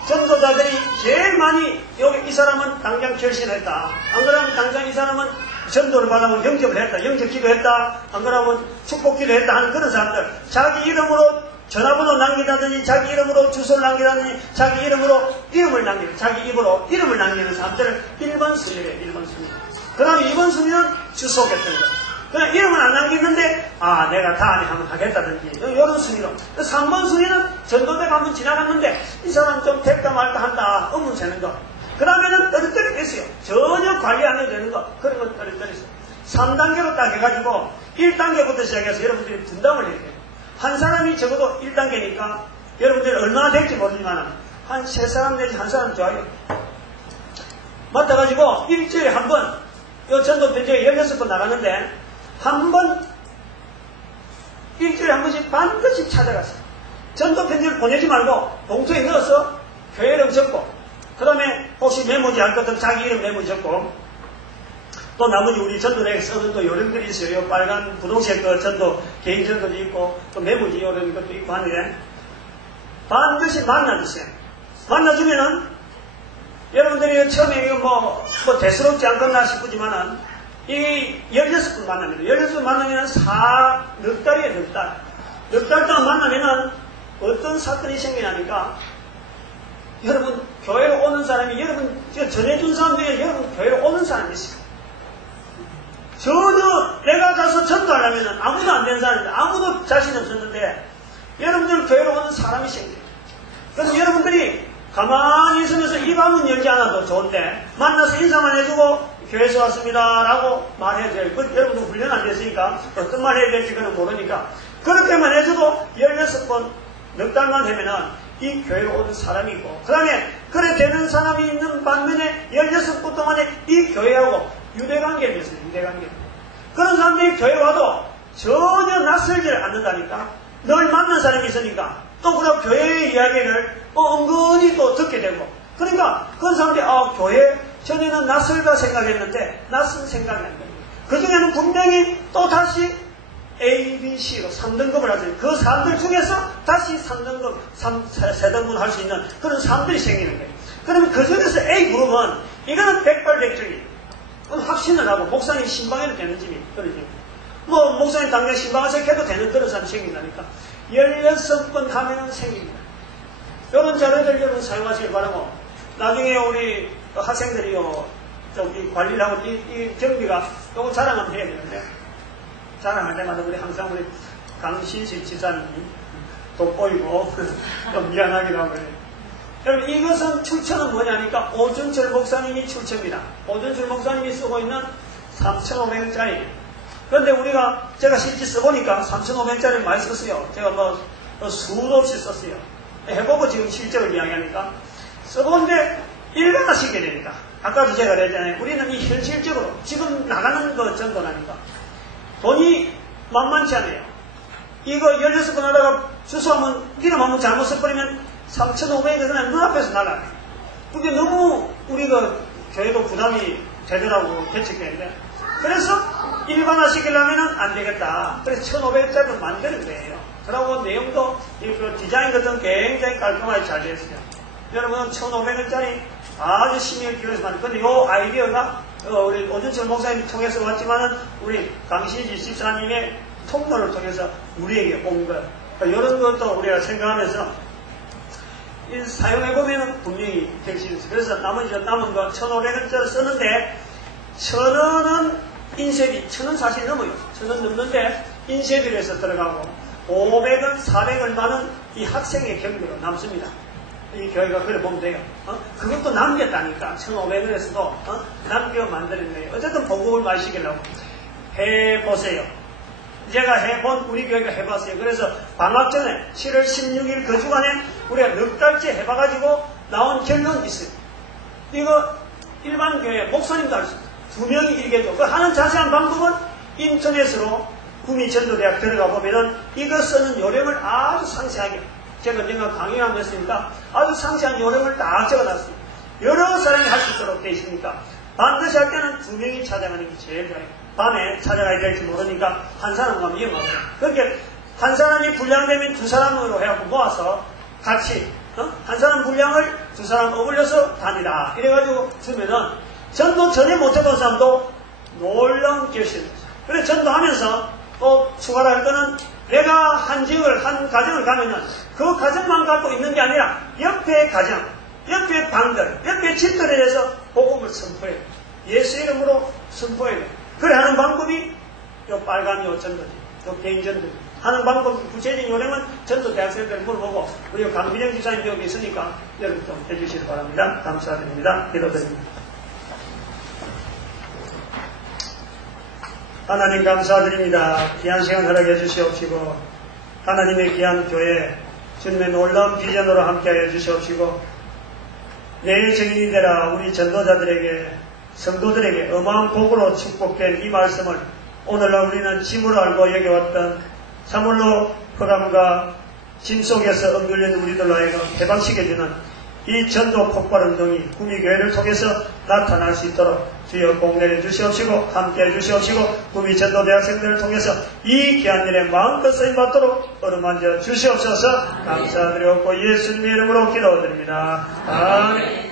전도자들이 제일 많이 여기 이 사람은 당장 결신했다. 안 그러면 당장 이 사람은 전도를 받아면 영접을 했다. 영접 기도했다. 안 그러면 축복 기도했다 하는 그런 사람들. 자기 이름으로 전화번호 남기다든지 자기 이름으로 주소를 남기다든지 자기 이름으로 이름을 남기는 자기 입으로 이름을 남기는 사람들을 1번 순위래요. 1번 순위. 그 다음에 2번 순위는 주소겠다는 거. 그냥 이름은 안 남기는데 내가 다음에 한번 하겠다든지 이런 순위로. 3번 순위는 전도대가 한번 지나갔는데 이 사람 좀 될까 말까 한다. 의문 세는 거. 그 다음에는 떨어뜨려 있어요. 전혀 관리 안 해도 되는 거. 그런 건 떨어뜨려 있어요. 3단계로 딱 해가지고 1단계부터 시작해서 여러분들이 분담을 해야 돼요. 한 사람이 적어도 1단계니까 여러분들이 얼마나 될지 모르지만 한 3사람 내지 한 사람 좋아요. 맡아가지고 일주일에 한 번 이 전도 편지가 16번 나가는데 한 번 일주일에 한 번씩 반드시 찾아가서 전도 편지를 보내지 말고 봉투에 넣어서 교회 이름 적고 그 다음에 혹시 메모지 할 것들 자기 이름 메모지 적고 또 나머지 우리 전도대에 써는 또 요령들이 있어요. 빨간 분홍색 전도 개인 전도도 있고 또 메모지 이런 것도 있고 하는데 반드시 만나주세요. 만나주면은 여러분들이 처음에 이거 뭐 대수롭지 않겠나 싶지만은 이 16분 만납니다. 16분 만나면 넉 달이에요. 넉 달. 넉 달 동안 만나면은 어떤 사건이 생기냐니까 여러분 교회로 오는 사람이 여러분 전해준 사람 중에 여러분 교회로 오는 사람이 있어요. 전혀 내가 가서 전도하려면 아무도 안 되는 사람인데 아무도 자신 없었는데 여러분들 교회로 오는 사람이 생겨요. 그래서 여러분들이 가만히 있으면서 입 한번 열지 않아도 좋은데 만나서 인사만 해주고 교회에서 왔습니다 라고 말해줘요. 여러분도 훈련 안 됐으니까 어떤 말 해야 될지 그는 모르니까 그렇게만 해줘도 16번 넉 달만 되면은 이 교회로 오는 사람이고 그 다음에 그래 되는 사람이 있는 반면에 16번 동안에 이 교회하고 유대관계를 했어요. 유대관계. 그런 사람들이 교회 와도 전혀 낯설지를 않는다니까. 늘 만난 사람이 있으니까 또 그런 교회의 이야기를 은근히 또 듣게 되고 그러니까 그런 사람들이 교회 전에는 낯설다 생각했는데 낯선 생각이 안 됩니다. 그 중에는 분명히 또 다시 A, B, C로 3등급을 하죠. 그 사람들 중에서 다시 3등급, 3등분 할 수 있는 그런 사람들이 생기는 거예요. 그러면 그 중에서 A 그룹은 이거는 백발백중이 확신을 하고 목사님 신방해도 되는 집이 그러지. 목사님 당장 신방해서 해도 되는 그런 사람이 생긴다니까. 16번 가면은 생깁니다. 이런 자료들 여러분 사용하시길 바라고 나중에 우리 학생들이요 이 관리를 하고 이 경비가 요거 자랑하면 해야 되는데 자랑할 때마다 우리 항상 우리 강신식 지사님이 돋보이고 좀 미안하기도 하고 그래요. 여러분 이것은 출처는 뭐냐니까 오준철 목사님이 출처입니다. 오준철 목사님이 쓰고 있는 3,500원짜리. 그런데 제가 실제 써보니까 3,500원짜리를 많이 썼어요. 제가 수도 없이 썼어요. 해보고 지금 실적을 이야기하니까 써보는데 일반화시켜야 되니까. 아까도 제가 그랬잖아요. 우리는 이 현실적으로 지금 나가는 거 정도라니까. 돈이 만만치 않아요. 이거 16번 하다가 주소하면 이름 한번 잘못 써버리면 3,500원 그냥 눈앞에서 날아가요. 그게 너무 우리가 교회도 부담이 되더라고 개척되는데 그래서 일반화시키려면 안 되겠다. 그래서 1,500원짜리를 만드는 거예요. 그러고 내용도 디자인 같은 굉장히 깔끔하게 잘 되어 있어요. 여러분 1,500원짜리 아주 심의를 기울여서 만든 근데 이 아이디어가 우리 오준철 목사님 통해서 왔지만은 우리 강신지 집사님의 통로를 통해서 우리에게 온 거예요. 이런 것도 우리가 생각하면서 사용해보면 분명히 될 수 있어요. 그래서 남은 거 1,500원짜리 쓰는데 1,000원은 인쇄비, 1,000원 사실 넘어요. 1,000원 넘는데 인쇄비로 해서 들어가고 500원, 400원만은 이 학생의 경비로 남습니다. 이 교회가 그래 보면 돼요. 그것도 남겼다니까. 1,500원에서도 남겨 만드는 거예요. 어쨌든 복음을 많이 시키려고 해보세요. 제가 해본 우리 교회가 해봤어요. 그래서 방학 전에 7월 16일 그 주간에 우리가 넉 달째 해봐가지고 나온 결론이 있어요. 이거 일반 교회 목사님도 할 수 있어요. 2명이 일개조. 그 하는 자세한 방법은 인터넷으로 구미전도대학 들어가 보면은 이거 쓰는 요령을 아주 상세하게 제가 언젠가 강의를 했으니까 아주 상세한 요령을 딱 적어놨어요. 여러 사람이 할 수 있도록 되어 있으니까 반드시 할 때는 2명이 찾아가는 게 제일 좋아요. 밤에 찾아가야 될지 모르니까 한 사람 가면 위험하고요. 그렇게 한 사람이 분량되면 2사람으로 해갖고 모아서 같이 한 사람 분량을 2사람 어울려서 다니다. 이래가지고 주면은 전도 전에 못해본 사람도 놀라운 결실을 했어요. 그래 전도하면서 또 추가로 할 거는 내가 한 지역을, 한 가정을 가면은 그 가정만 갖고 있는 게 아니라 옆에 가정, 옆에 방들, 옆에 집들에 대해서 복음을 선포해요. 예수 이름으로 선포해요. 그래 하는 방법이 요 빨간 요 전도지, 요 개인 전도지. 하는 방법, 구체적인 요령은 전도 대학생들 물어보고 우리 강빈영 집사님 여기 있으니까 여러분 좀 해주시기 바랍니다. 감사드립니다. 기도드립니다. 하나님 감사드립니다. 귀한 시간 허락해 주시옵시고 하나님의 귀한 교회 주님의 놀라운 비전으로 함께하여 주시옵시고 내 증인이 되라 우리 전도자들에게 성도들에게 어마어마한 복으로 축복된 이 말씀을 오늘날 우리는 짐으로 알고 여겨왔던 참으로 흑암과 짐 속에서 엉글리는 우리들로 하여금 해방시켜주는 이 전도 폭발운동이 구미교회를 통해서 나타날 수 있도록 주여 공내해 주시옵시고 함께해 주시옵시고 구미 전도대학생들을 통해서 이 귀한 일에 마음껏 쓰임받도록 어루만져 주시옵소서. 감사드리옵고 예수님의 이름으로 기도드립니다. 아멘.